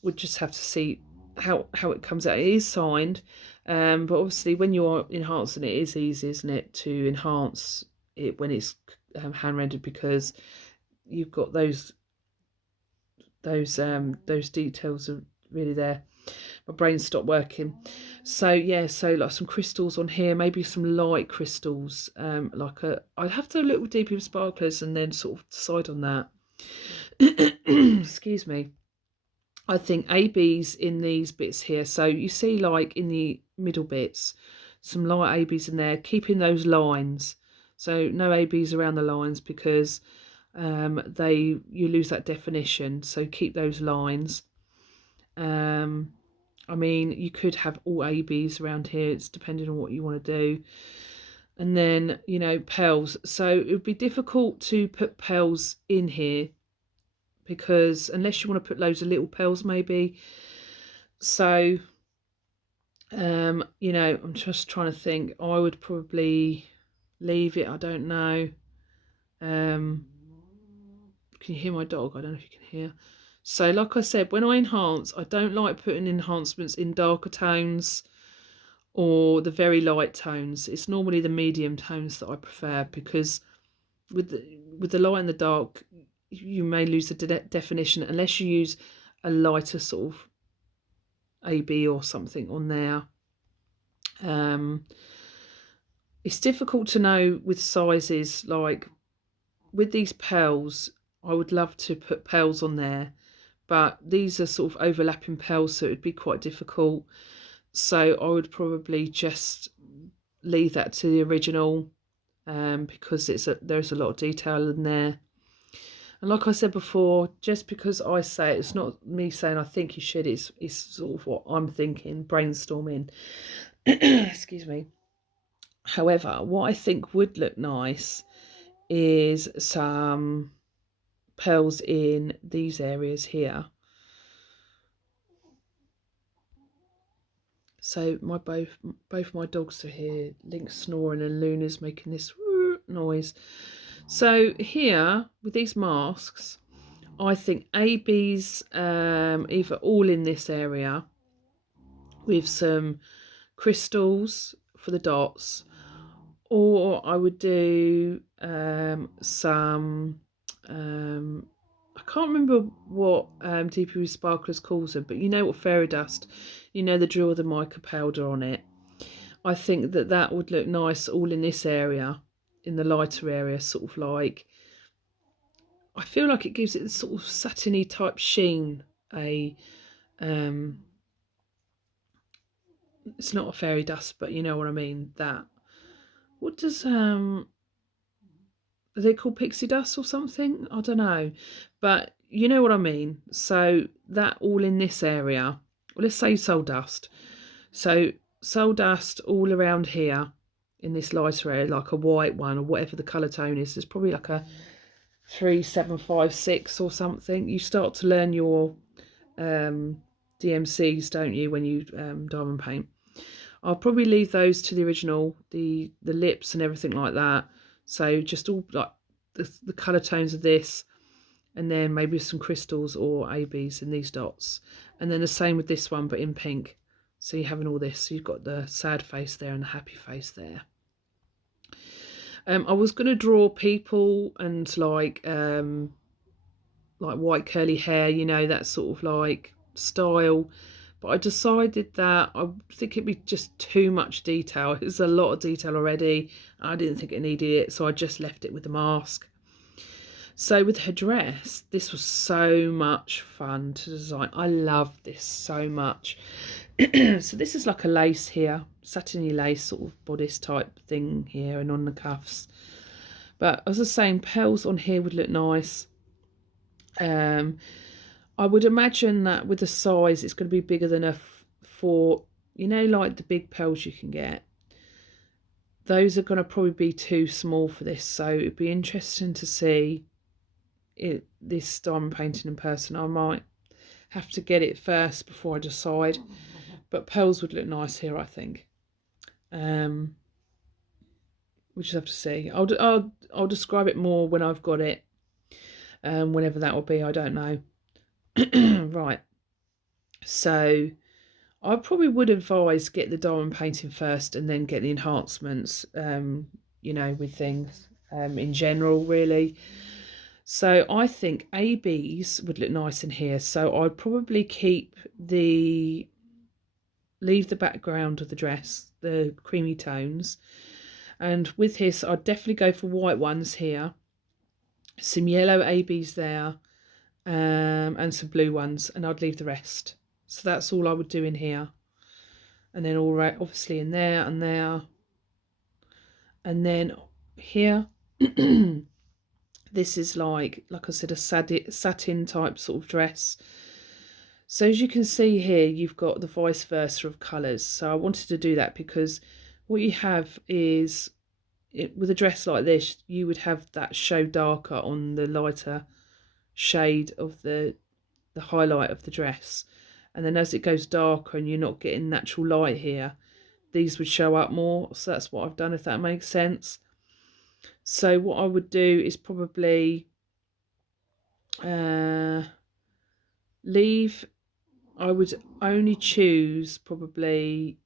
we'd just have to see how it comes out. It is signed, but obviously when you're enhancing it, it is easy, isn't it, to enhance it when it's hand rendered, because you've got those details are really there. My brain stopped working. So yeah, so like some crystals on here, maybe some light crystals, I'd have to look with DP Sparklers and then sort of decide on that. Excuse me. I think ABs in these bits here, so you see like in the middle bits, some light ABs in there, keeping those lines, so no ABs around the lines, because you lose that definition, so keep those lines. I mean, you could have all ABs around here, it's depending on what you want to do. And then, you know, pearls. So it would be difficult to put pearls in here because unless you want to put loads of little pearls maybe. So you know, I'm just trying to think. I would probably leave it. I don't know. Can you hear my dog? I don't know if you can hear. So like I said, when I enhance, I don't like putting enhancements in darker tones or the very light tones. It's normally the medium tones that I prefer, because with the light and the dark, you may lose the definition unless you use a lighter sort of AB or something on there. It's difficult to know with sizes. Like with these pearls, I would love to put pearls on there, but these are sort of overlapping pearls, so it would be quite difficult. So I would probably just leave that to the original, because there's a lot of detail in there. And like I said before, just because I say it, it's not me saying I think you should, it's sort of what I'm thinking, brainstorming. Excuse me. However, what I think would look nice is some pearls in these areas here. So both my dogs are here. Link's snoring and Luna's making this noise. So here with these masks, I think AB's either all in this area with some crystals for the dots, or I would do some I can't remember what DP Sparklers calls them, but you know what, fairy dust, you know, the drill with the mica powder on it. I think that would look nice all in this area, in the lighter area, sort of like, I feel like it gives it a sort of satiny type sheen. It's not a fairy dust, but you know what I mean. That, what does are they called pixie dust or something? I don't know, but you know what I mean. So that all in this area. Well, let's say soul dust. So soul dust all around here in this lighter area, like a white one or whatever the colour tone is. There's probably like a 3756 or something. You start to learn your DMCs, don't you, when you diamond paint. I'll probably leave those to the original, the lips and everything like that. So just all like the colour tones of this, and then maybe some crystals or ABs in these dots. And then the same with this one, but in pink. So you're having all this. So you've got the sad face there and the happy face there. I was going to draw people and like white curly hair, you know, that sort of like style. But I decided that I think it'd be just too much detail. It's a lot of detail already. I didn't think it needed it, so I just left it with the mask. So with her dress, this was so much fun to design. I love this so much. So this is like a lace here, satiny lace sort of bodice type thing here, and on the cuffs. But as I was saying, pearls on here would look nice. I would imagine that with the size, it's going to be bigger than a 4, you know, like the big pearls you can get. Those are going to probably be too small for this, so it'd be interesting to see this diamond painting in person. I might have to get it first before I decide, but pearls would look nice here, I think. We just have to see. I'll describe it more when I've got it, whenever that will be, I don't know. Right, so I probably would advise get the diamond painting first and then get the enhancements, you know, with things in general, really. So I think ABs would look nice in here. So I'd probably leave the background of the dress, the creamy tones. And with his, I'd definitely go for white ones here. Some yellow ABs there. And some blue ones, and I'd leave the rest. So that's all I would do in here, and then all right, obviously in there and there, and then here. This is like I said, a satin type sort of dress. So as you can see here, you've got the vice versa of colours. So I wanted to do that because what you have is, with a dress like this, you would have that show darker on the lighter shade of the highlight of the dress. And then as it goes darker and you're not getting natural light here, these would show up more. So that's what I've done, if that makes sense. So what I would do is probably leave, I would only choose probably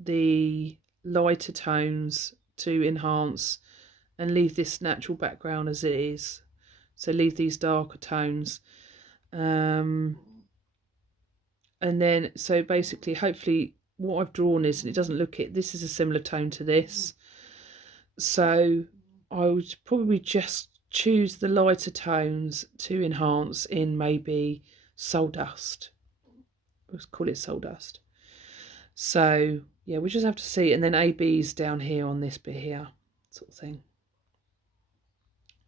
the lighter tones to enhance and leave this natural background as it is. So leave these darker tones. And then, so basically, hopefully what I've drawn is, and it doesn't look it, this is a similar tone to this. So I would probably just choose the lighter tones to enhance in maybe Soul Dust. Let's call it Soul Dust. So yeah, we just have to see. And then AB's down here on this bit here, sort of thing.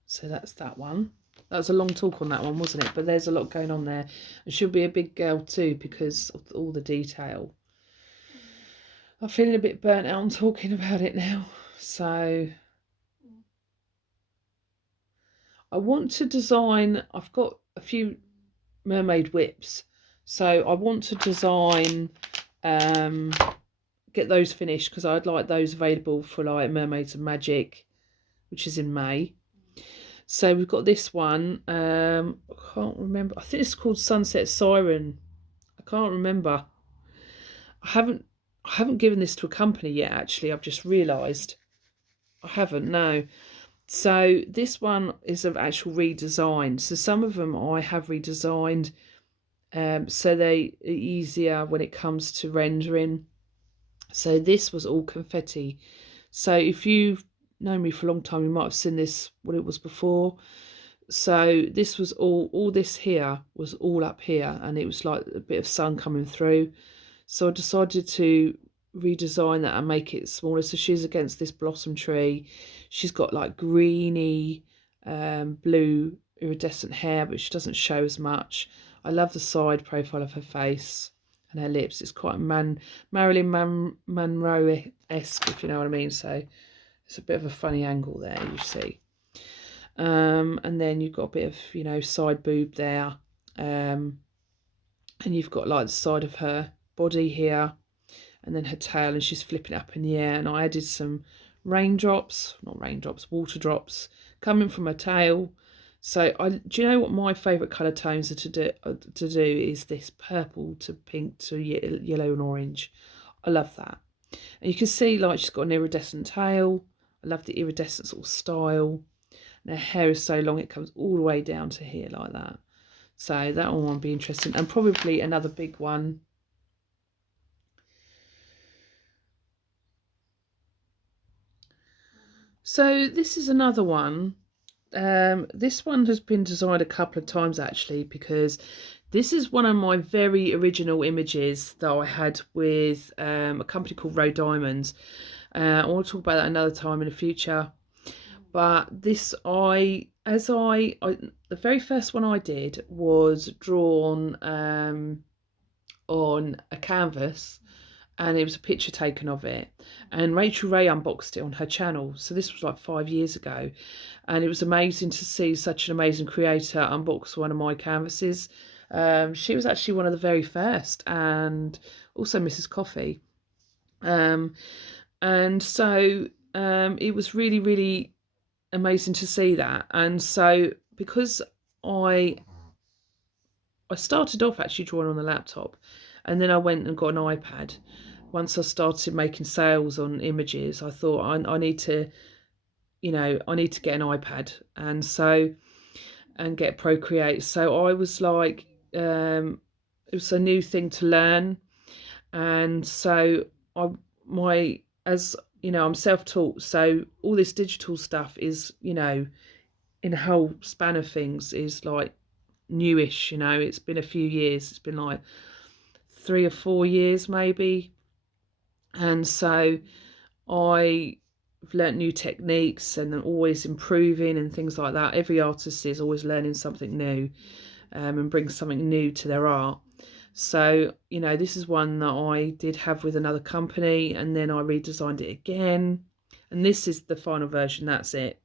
So that's that one. That was a long talk on that one, wasn't it? But there's a lot going on there. It should be a big girl too because of all the detail. I'm feeling a bit burnt out on talking about it now. So I want to design, I've got a few mermaid whips. So I want to design, get those finished because I'd like those available for like Mermaids of Magic, which is in May. So we've got this one. I can't remember. I think it's called Sunset Siren. I can't remember. I haven't given this to a company yet. Actually, I've just realised I haven't. No. So this one is an actual redesign. So some of them I have redesigned, so they are easier when it comes to rendering. So this was all confetti. So if you've known me for a long time, you might have seen this, what it was before. So this was all this here was all up here, and it was like a bit of sun coming through. So I decided to redesign that and make it smaller. So she's against this blossom tree. She's got like greeny, blue iridescent hair, but she doesn't show as much. I love the side profile of her face and her lips. It's quite Marilyn Monroe-esque, if you know what I mean. So it's a bit of a funny angle there, you see. And then you've got a bit of, you know, side boob there. And you've got like the side of her body here, and then her tail, and she's flipping it up in the air. And I added some water drops coming from her tail. So do you know what my favourite colour tones are to do is this purple to pink to yellow and orange. I love that. And you can see like she's got an iridescent tail. I love the iridescent sort of style. And her hair is so long it comes all the way down to here like that. So that one will be interesting. And probably another big one. So this is another one. This one has been designed a couple of times actually, because this is one of my very original images that I had with a company called Diamonds. I want to talk about that another time in the future. But this, the very first one I did was drawn on a canvas, and it was a picture taken of it. And Rachel Ray unboxed it on her channel. So this was like 5 years ago. And it was amazing to see such an amazing creator unbox one of my canvases. She was actually one of the very first, and also Mrs. Coffee. And so it was really, really amazing to see that. And so because I started off actually drawing on the laptop, and then I went and got an iPad. Once I started making sales on images, I thought I need to, you know, I need to get an iPad, and get Procreate. So I was like, it was a new thing to learn, and so as you know, I'm self-taught, so all this digital stuff is, you know, in a whole span of things is like newish. You know, it's been a few years. It's been like 3 or 4 years maybe. And so I've learnt new techniques and always improving and things like that. Every artist is always learning something new, and brings something new to their art. So, you know, this is one that I did have with another company, and then I redesigned it again. And this is the final version, that's it.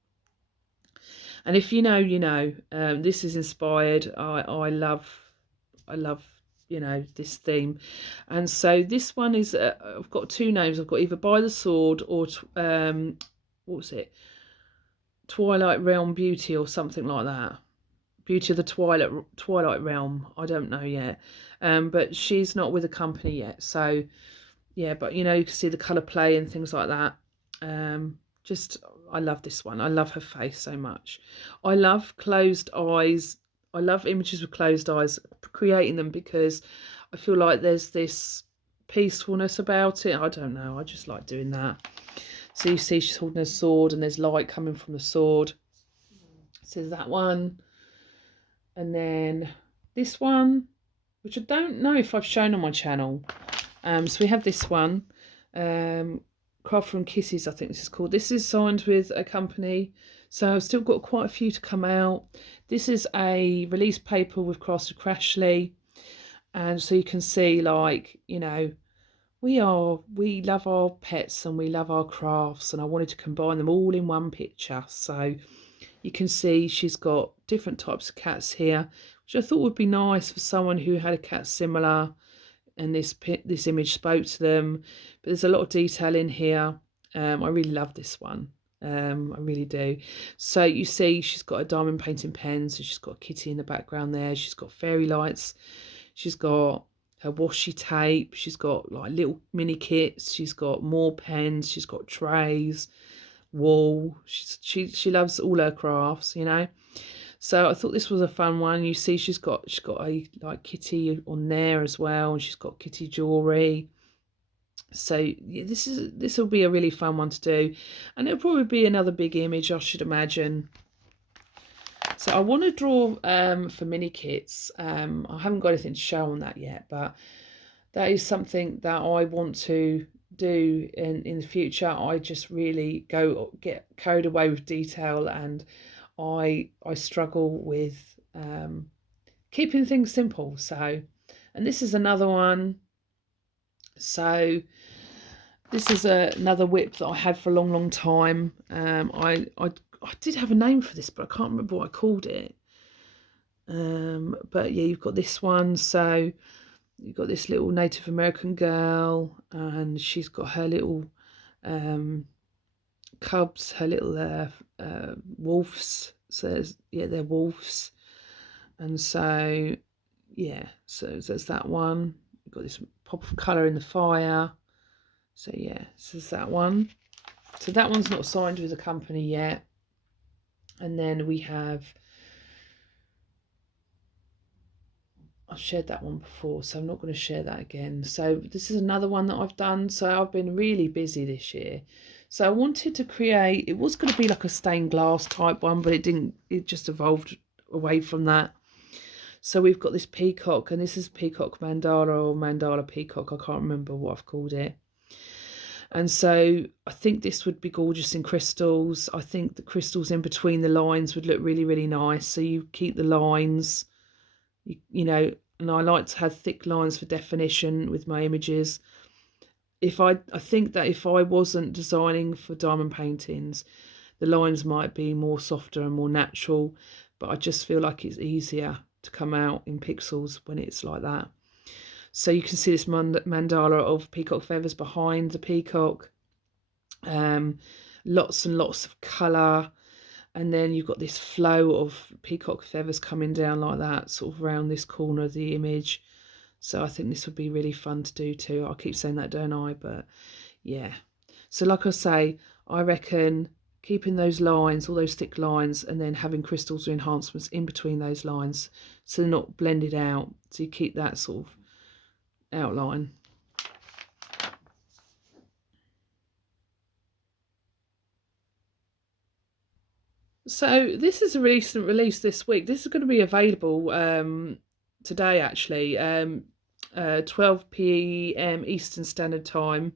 And if you know, you know. This is inspired. I love, you know, this theme. And so this one is, I've got two names. I've got either By the Sword or what was it, Twilight Realm Beauty or something like that. Beauty of the Twilight Realm. I don't know yet. But she's not with a company yet. So yeah, but you know, you can see the colour play and things like that. Just, I love this one. I love her face so much. I love closed eyes. I love images with closed eyes, creating them, because I feel like there's this peacefulness about it. I don't know. I just like doing that. So you see she's holding a sword and there's light coming from the sword. So there's that one. And then this one, which I don't know if I've shown on my channel. So we have this one, Craft from Kisses, I think this is called. This is signed with a company, so I've still got quite a few to come out. This is a release paper with Crashley, and so you can see, like, you know, we love our pets and we love our crafts, and I wanted to combine them all in one picture. So you can see she's got different types of cats here, which I thought would be nice for someone who had a cat similar, and this image spoke to them. But there's a lot of detail in here. I really love this one. I really do. So you see she's got a diamond painting pen, so she's got a kitty in the background there. She's got fairy lights. She's got her washi tape. She's got like little mini kits. She's got more pens. She's got trays, wool. She loves all her crafts, you know. So I thought this was a fun one. You see she's got a like kitty on there as well, and she's got kitty jewelry. So yeah, this will be a really fun one to do, and it'll probably be another big image, I should imagine. So I want to draw for mini kits. I haven't got anything to show on that yet, but that is something that I want to do in the future. I just really get carried away with detail, and I struggle with keeping things simple. So, and this is another one. So this is another whip that I had for a long time. I did have a name for this, but I can't remember what I called it. But yeah, you've got this one. So you've got this little Native American girl, and she's got her little cubs, her little wolves. So yeah, they're wolves. And so yeah, so there's that one. You've got this pop of colour in the fire. So yeah, so there's that one. So that one's not signed with a company yet. And then we have, I've shared that one before, so I'm not going to share that again. So this is another one that I've done. So I've been really busy this year. So I wanted to create, it was going to be like a stained glass type one, but it didn't, it just evolved away from that. So we've got this peacock, and this is peacock mandala or mandala peacock. I can't remember what I've called it. And so I think this would be gorgeous in crystals. I think the crystals in between the lines would look really, really nice. So you keep the lines, you know, and I like to have thick lines for definition with my images. I think that if I wasn't designing for diamond paintings, the lines might be more softer and more natural, but I just feel like it's easier to come out in pixels when it's like that. So you can see this mandala of peacock feathers behind the peacock. Lots and lots of colour. And then you've got this flow of peacock feathers coming down like that, sort of around this corner of the image. So I think this would be really fun to do too. I keep saying that, don't I? But yeah. So like I say, I reckon keeping those lines, all those thick lines, and then having crystals or enhancements in between those lines, so they're not blended out. So you keep that sort of outline. So this is a recent release this week. This is going to be available today, actually, 12 p.m. Eastern Standard Time.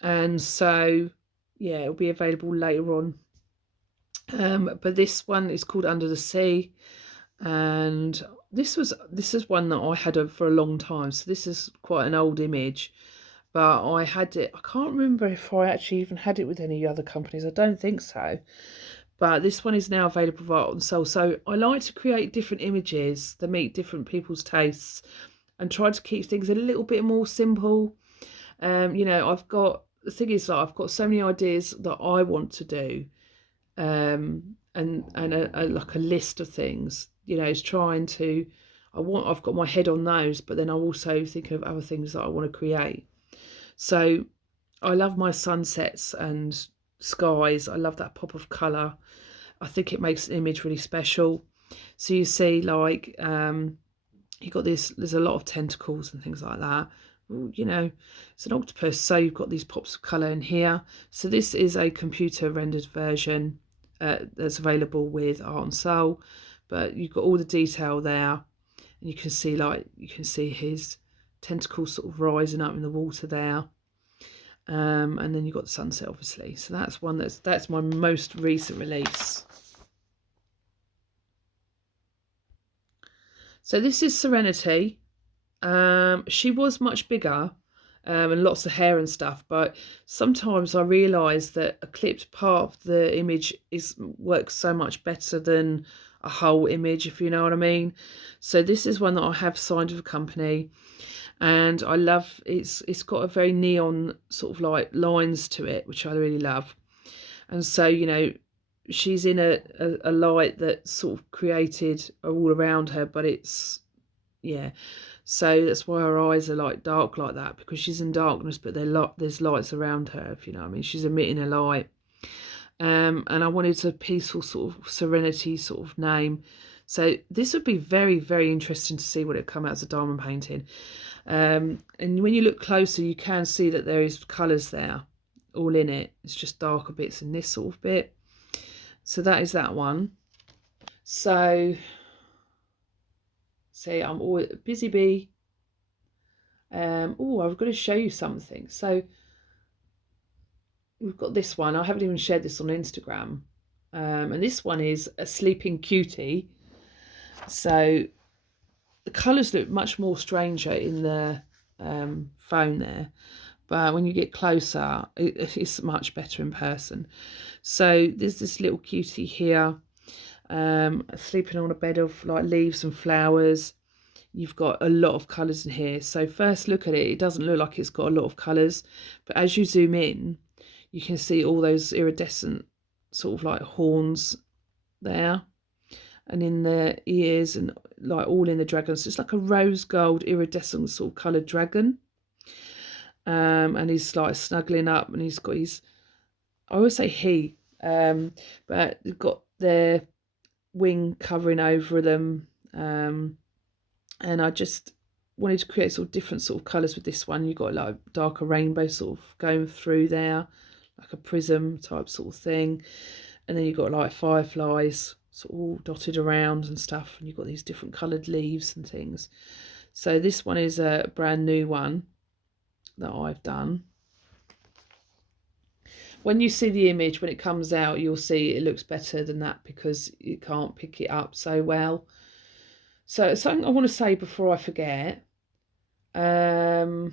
And so yeah, it'll be available later on. But this one is called Under the Sea, and this is one that I had for a long time. So this is quite an old image, but I had it, I can't remember if I actually even had it with any other companies. I don't think so, but this one is now available via on sale. So I like to create different images that meet different people's tastes and try to keep things a little bit more simple. You know, the thing is that I've got so many ideas that I want to do, and like a list of things. You know, is trying to, I've got my head on those, but then I'm also thinking of other things that I want to create. So I love my sunsets and skies. I love that pop of colour. I think it makes an image really special. So you see, like, you got this, there's a lot of tentacles and things like that. You know, it's an octopus, so you've got these pops of colour in here. So this is a computer rendered version that's available with Art on Sale, but you've got all the detail there, and you can see, like, you can see his tentacles sort of rising up in the water there. And then you've got the sunset, obviously. So that's one that's my most recent release. So this is Serenity. She was much bigger, and lots of hair and stuff, but sometimes I realise that a clipped part of the image works so much better than a whole image, if you know what I mean. So this is one that I have signed with a company, and I love it's got a very neon sort of like lines to it, which I really love. And so, you know, she's in a light that's sort of created all around her, but it's, yeah, so that's why her eyes are like dark like that, because she's in darkness, but there's lights around her, if you know what I mean. She's emitting a light. And I wanted a peaceful sort of serenity sort of name. So this would be very, very interesting to see what it come out as a diamond painting. And when you look closer, you can see that there is colours there all in it. It's just darker bits in this sort of bit. So that is that one. So see, I'm always a busy bee. Oh, I've got to show you something. So we've got this one. I haven't even shared this on Instagram. And this one is a sleeping cutie. So the colours look much more stranger in the phone there, but when you get closer, it's much better in person. So there's this little cutie here, sleeping on a bed of like leaves and flowers. You've got a lot of colours in here. So first look at it, it doesn't look like it's got a lot of colours, but as you zoom in, you can see all those iridescent sort of like horns there, and in the ears, and like all in the dragon. So it's like a rose gold iridescent sort of coloured dragon. And he's like snuggling up, and he's got his, I always say he, but they've got their wing covering over them. And I just wanted to create sort of different sort of colours with this one. You've got like darker rainbow sort of going through there, like a prism type sort of thing. And then you've got like fireflies sort of all dotted around and stuff. And you've got these different coloured leaves and things. So this one is a brand new one that I've done. When you see the image, when it comes out, you'll see it looks better than that because you can't pick it up so well. So something I want to say before I forget. Ditzy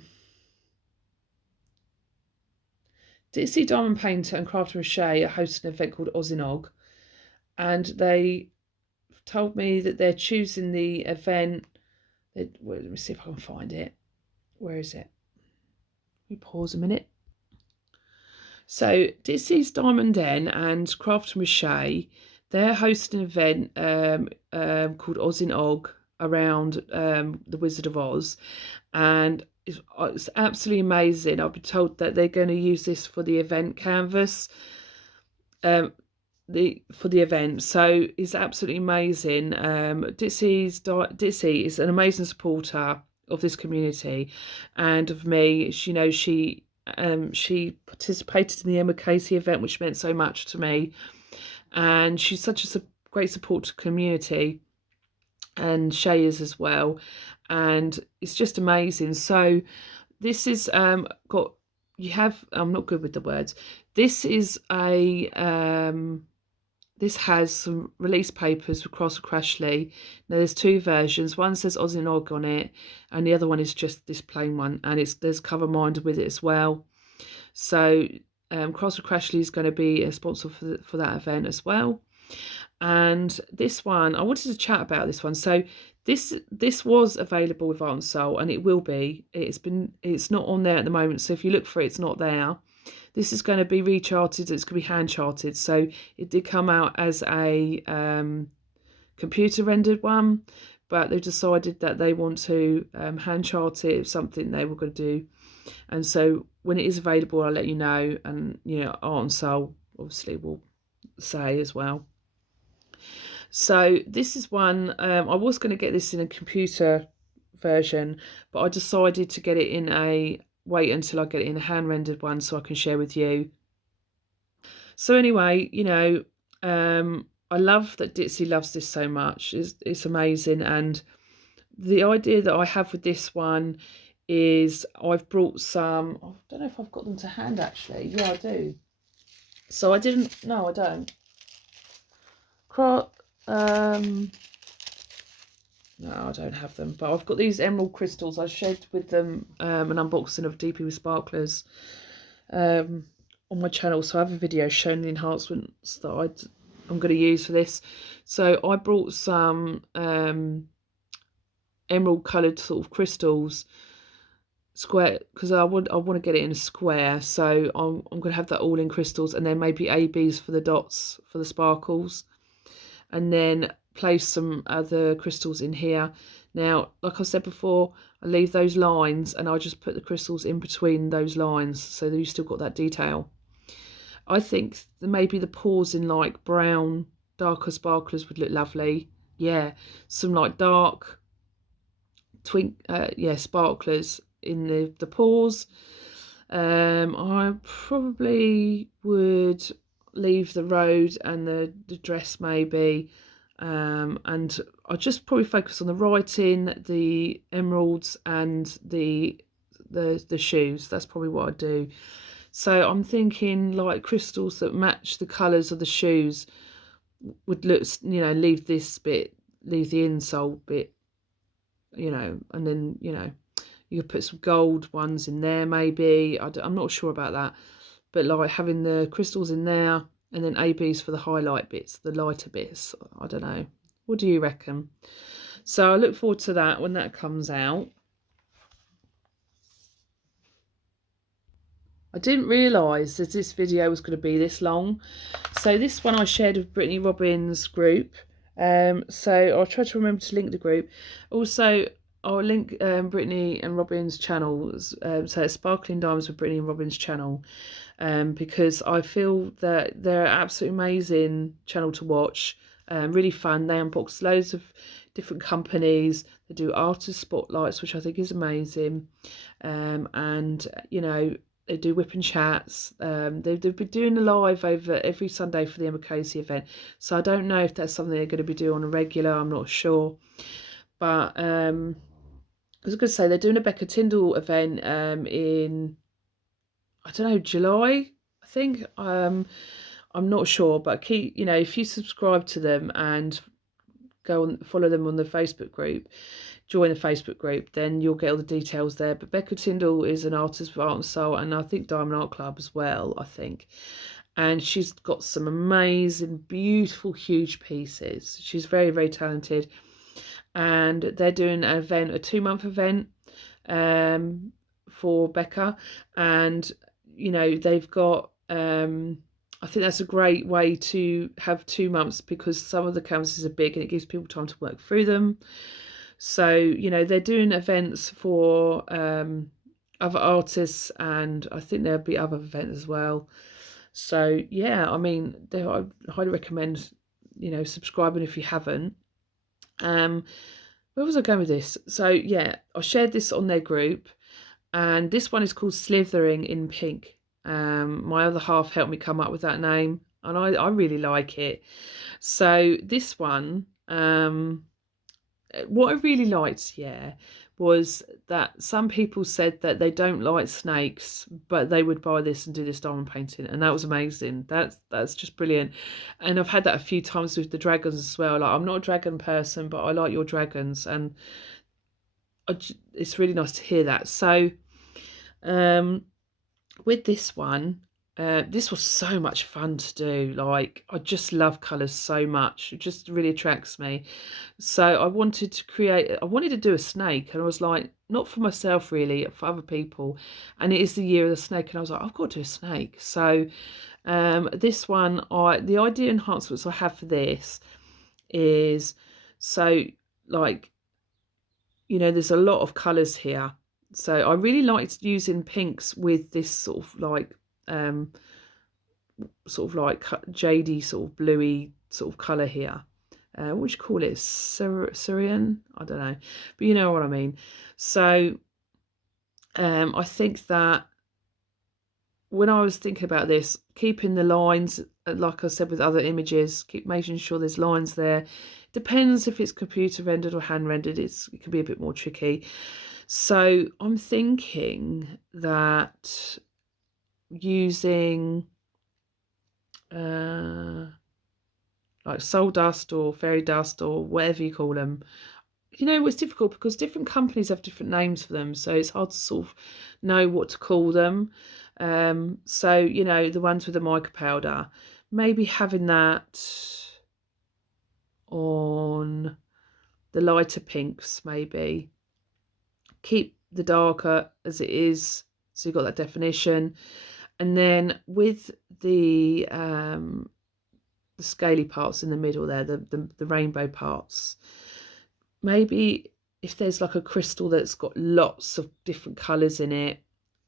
Diamond Painter and Crafter and Shay are hosting an event called Ozinog, and they told me that they're choosing the event. Well, let me see if I can find it. Where is it? Let me pause a minute. So Ditzy's Diamond Den and Crafter and Shay, they're hosting an event called Ozinog around the Wizard of Oz, and it's absolutely amazing. I've been told that they're going to use this for the event canvas, for the event. So it's absolutely amazing. Ditzy is an amazing supporter of this community and of me. You know, she participated in the Emma Casey event, which meant so much to me, and she's such a great support to the community, and Shay is as well, and it's just amazing. So this is I'm not good with the words. This is this has some release papers across Crashley. Now there's two versions. One says Ozinog on it, and the other one is just this plain one, and there's cover minder with it as well. So Crashley is going to be a sponsor for that event as well. And this one, I wanted to chat about this one. So this was available with Art and Soul, and it will be. It's not on there at the moment. So if you look for it, it's not there. This is going to be recharted. It's going to be hand charted. So it did come out as a computer rendered one, but they decided that they want to hand chart it. It's something they were going to do. And so when it is available, I'll let you know. And, you know, Art and Soul obviously will say as well. So this is one, I was going to get this in a computer version, but I decided to get it in wait until I get it in a hand rendered one so I can share with you. So anyway, you know, I love that Ditzy loves this so much. It's amazing. And the idea that I have with this one is I've brought some, I don't know if I've got them to hand actually. Yeah, I do. So I didn't, no, I don't. No, I don't have them, but I've got these emerald crystals. I shared with them an unboxing of DP with Sparklers on my channel, so I have a video showing the enhancements that I'm going to use for this. So I brought some emerald coloured sort of crystals, square, because I want to get it in a square. So I'm going to have that all in crystals, and then maybe ABs for the dots for the sparkles, and then place some other crystals in here. Now, like I said before, I leave those lines and I just put the crystals in between those lines so that you still got that detail. I think maybe the pores in like brown, darker sparklers would look lovely. Yeah, some like dark sparklers in the pores. I probably would leave the road and the dress maybe, and I'll just probably focus on the writing, the emeralds, and the shoes. That's probably what I'd do. So I'm thinking like crystals that match the colours of the shoes would look, you know, leave this bit, leave the insole bit, you know, and then, you know, you could put some gold ones in there maybe. I'm not sure about that, but like having the crystals in there and then ABs for the highlight bits, the lighter bits. I don't know. What do you reckon? So I look forward to that when that comes out. I didn't realise that this video was going to be this long. So this one I shared with Brittany Robin's group. So I'll try to remember to link the group. Also, I'll link Brittany and Robin's channels. So it's Sparkling Diamonds with Brittany and Robin's channel. Because I feel that they're an absolutely amazing channel to watch. Really fun. They unbox loads of different companies. They do artist spotlights, which I think is amazing. And, you know, they do whip and chats. They've been doing a live over every Sunday for the Emma Casey event. So I don't know if that's something they're going to be doing on a regular. I'm not sure. But I was going to say they're doing a Becca Tyndall event in, I don't know, July, I think. I'm not sure, but keep, you know, if you subscribe to them and go and follow them on the Facebook group, join the Facebook group, then you'll get all the details there. But Becca Tyndall is an artist with Art and Soul, and I think Diamond Art Club as well, I think. And she's got some amazing, beautiful, huge pieces. She's very, very talented. And they're doing an event, a 2-month event for Becca. And, you know, they've got, I think that's a great way to have 2 months, because some of the canvases are big and it gives people time to work through them. So, you know, they're doing events for other artists, and I think there'll be other events as well. So, yeah, I mean, I highly recommend, you know, subscribing if you haven't. Where was I going with this? So, yeah, I shared this on their group, and this one is called Slithering in Pink. My other half helped me come up with that name, and I really like it. So this one, what I really liked, yeah, was that some people said that they don't like snakes, but they would buy this and do this diamond painting, and that was amazing. That's just brilliant. And I've had that a few times with the dragons as well. Like, I'm not a dragon person, but I like your dragons, and it's really nice to hear that. So with this one, This was so much fun to do. Like, I just love colours so much. It just really attracts me. So I wanted to do a snake, and I was like, not for myself really, for other people. And it is the year of the snake, and I was like, I've got to do a snake. So this one, the idea enhancements I have for this is, so like, there's a lot of colours here. So I really liked using pinks with this um sort of like jadey, sort of bluey sort of colour here. What would you call it? Syrian? I don't know, but you know what I mean. So I think that when I was thinking about this, keeping the lines, like I said with other images, keep making sure there's lines there. Depends if it's computer rendered or hand rendered. It can be a bit more tricky. So I'm thinking that using like soul dust or fairy dust or whatever you call them. It's difficult because different companies have different names for them, so it's hard to sort of know what to call them. So the ones with the mica powder, maybe having that on the lighter pinks, maybe keep the darker as it is, so you've got that definition. And then with the scaly parts in the middle there, the rainbow parts, maybe if there's like a crystal that's got lots of different colours in it,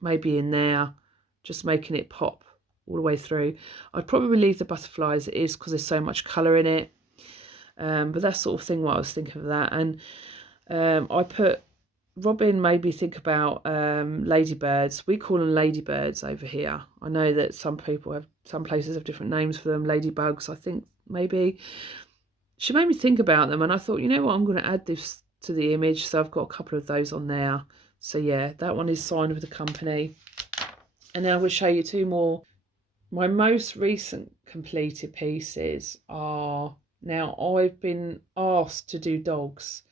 maybe in there, just making it pop all the way through. I'd probably leave the butterfly as it is because there's so much colour in it. But that's sort of thing what I was thinking of that. And I put, Robin made me think about ladybirds. We call them ladybirds over here. I know that some places have different names for them. Ladybugs, I think, maybe. She made me think about them, and I thought, you know what, I'm going to add this to the image. So I've got a couple of those on there. So yeah, that one is signed with the company. And then I will show you two more. My most recent completed pieces are, now I've been asked to do dogs.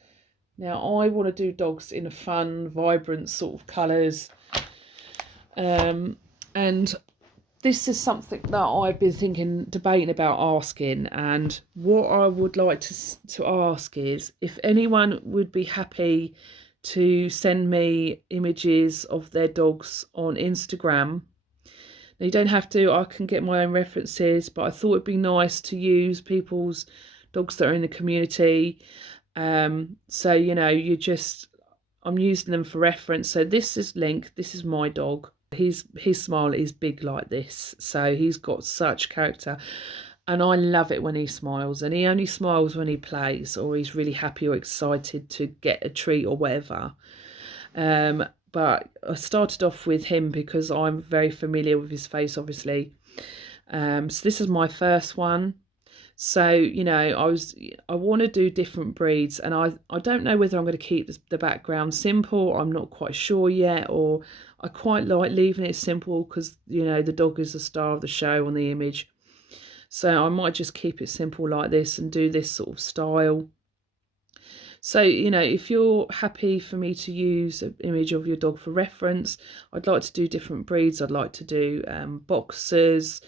Now I want to do dogs in a fun, vibrant sort of colours. And this is something that I've been debating about asking, and what I would like to ask is if anyone would be happy to send me images of their dogs on Instagram. Now, you don't have to, I can get my own references, but I thought it'd be nice to use people's dogs that are in the community. So, I'm using them for reference. So this is Link, this is my dog. His smile is big like this, so he's got such character, and I love it when he smiles. And he only smiles when he plays or he's really happy or excited to get a treat or whatever. But I started off with him because I'm very familiar with his face, obviously. So this is my first one. So I want to do different breeds, and I don't know whether I'm going to keep the background simple. I'm not quite sure yet, or I quite like leaving it simple because the dog is the star of the show on the image. So I might just keep it simple like this and do this sort of style. So if you're happy for me to use an image of your dog for reference, I'd like to do different breeds. I'd like to do boxers,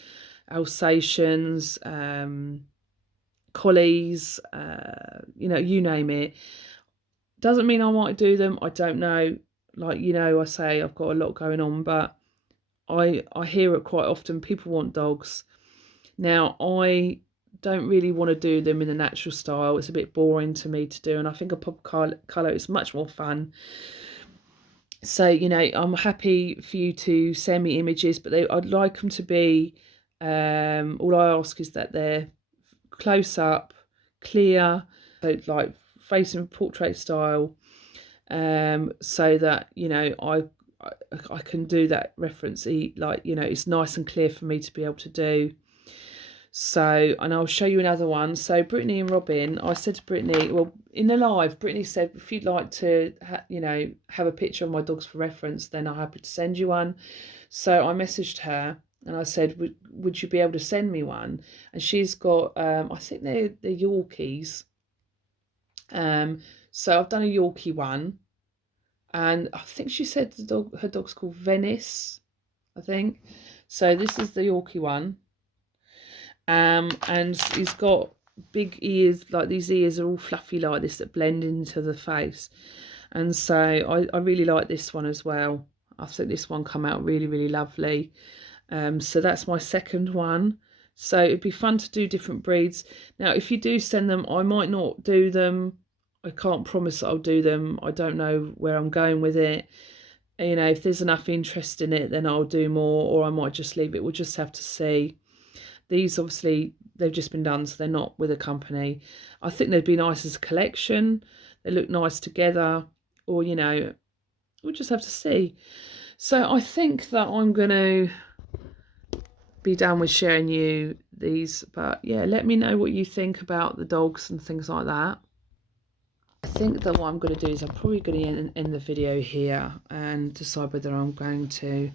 Alsatians, collies, you name it. Doesn't mean I might do them, I don't know. Like, I say I've got a lot going on, but I hear it quite often, people want dogs. Now I don't really want to do them in the natural style. It's a bit boring to me to do, and I think a pop colour is much more fun. So I'm happy for you to send me images, but I'd like them to be, all I ask is that they're close up, clear, so like facing portrait style, so that I can do that reference. It's nice and clear for me to be able to do. So, and I'll show you another one. So Brittany and Robin, I said to Brittany, well, in the live, Brittany said, if you'd like to, have a picture of my dogs for reference, then I'm happy to send you one. So I messaged her and I said, would you be able to send me one? And she's got, I think they're Yorkies. So I've done a Yorkie one, and I think she said her dog's called Venice, I think. So this is the Yorkie one. And he's got big ears, like these ears are all fluffy like this that blend into the face. And so I really like this one as well. I think this one come out really, really lovely. So that's my second one. So it'd be fun to do different breeds. Now, if you do send them, I might not do them. I can't promise that I'll do them. I don't know where I'm going with it. You know, if there's enough interest in it, then I'll do more, or I might just leave it. We'll just have to see. These obviously, they've just been done, so they're not with a company. I think they'd be nice as a collection. They look nice together, or, you know, we'll just have to see. So I think that I'm going to be done with sharing you these, but yeah, let me know what you think about the dogs and things like that. I think that what I'm going to do is I'm probably going to end the video here and decide whether I'm going to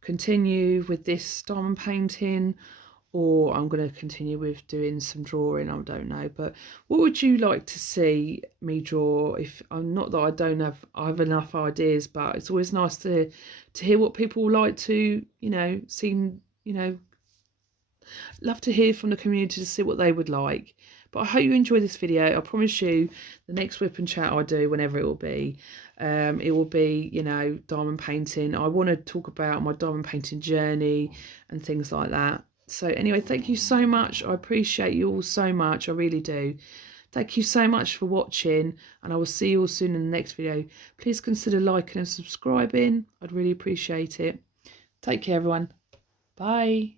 continue with this diamond painting, or I'm going to continue with doing some drawing. I don't know, but what would you like to see me draw? If I'm not that I have enough ideas, but it's always nice to hear what people like to, you know, see, you know, love to hear from the community to see what they would like. But I hope you enjoy this video. I promise you the next whip and chat I do, whenever it will be, you know, diamond painting. I want to talk about my diamond painting journey and things like that. So anyway, thank you so much. I appreciate you all so much. I really do. Thank you so much for watching, and I will see you all soon in the next video. Please consider liking and subscribing. I'd really appreciate it. Take care, everyone. Bye.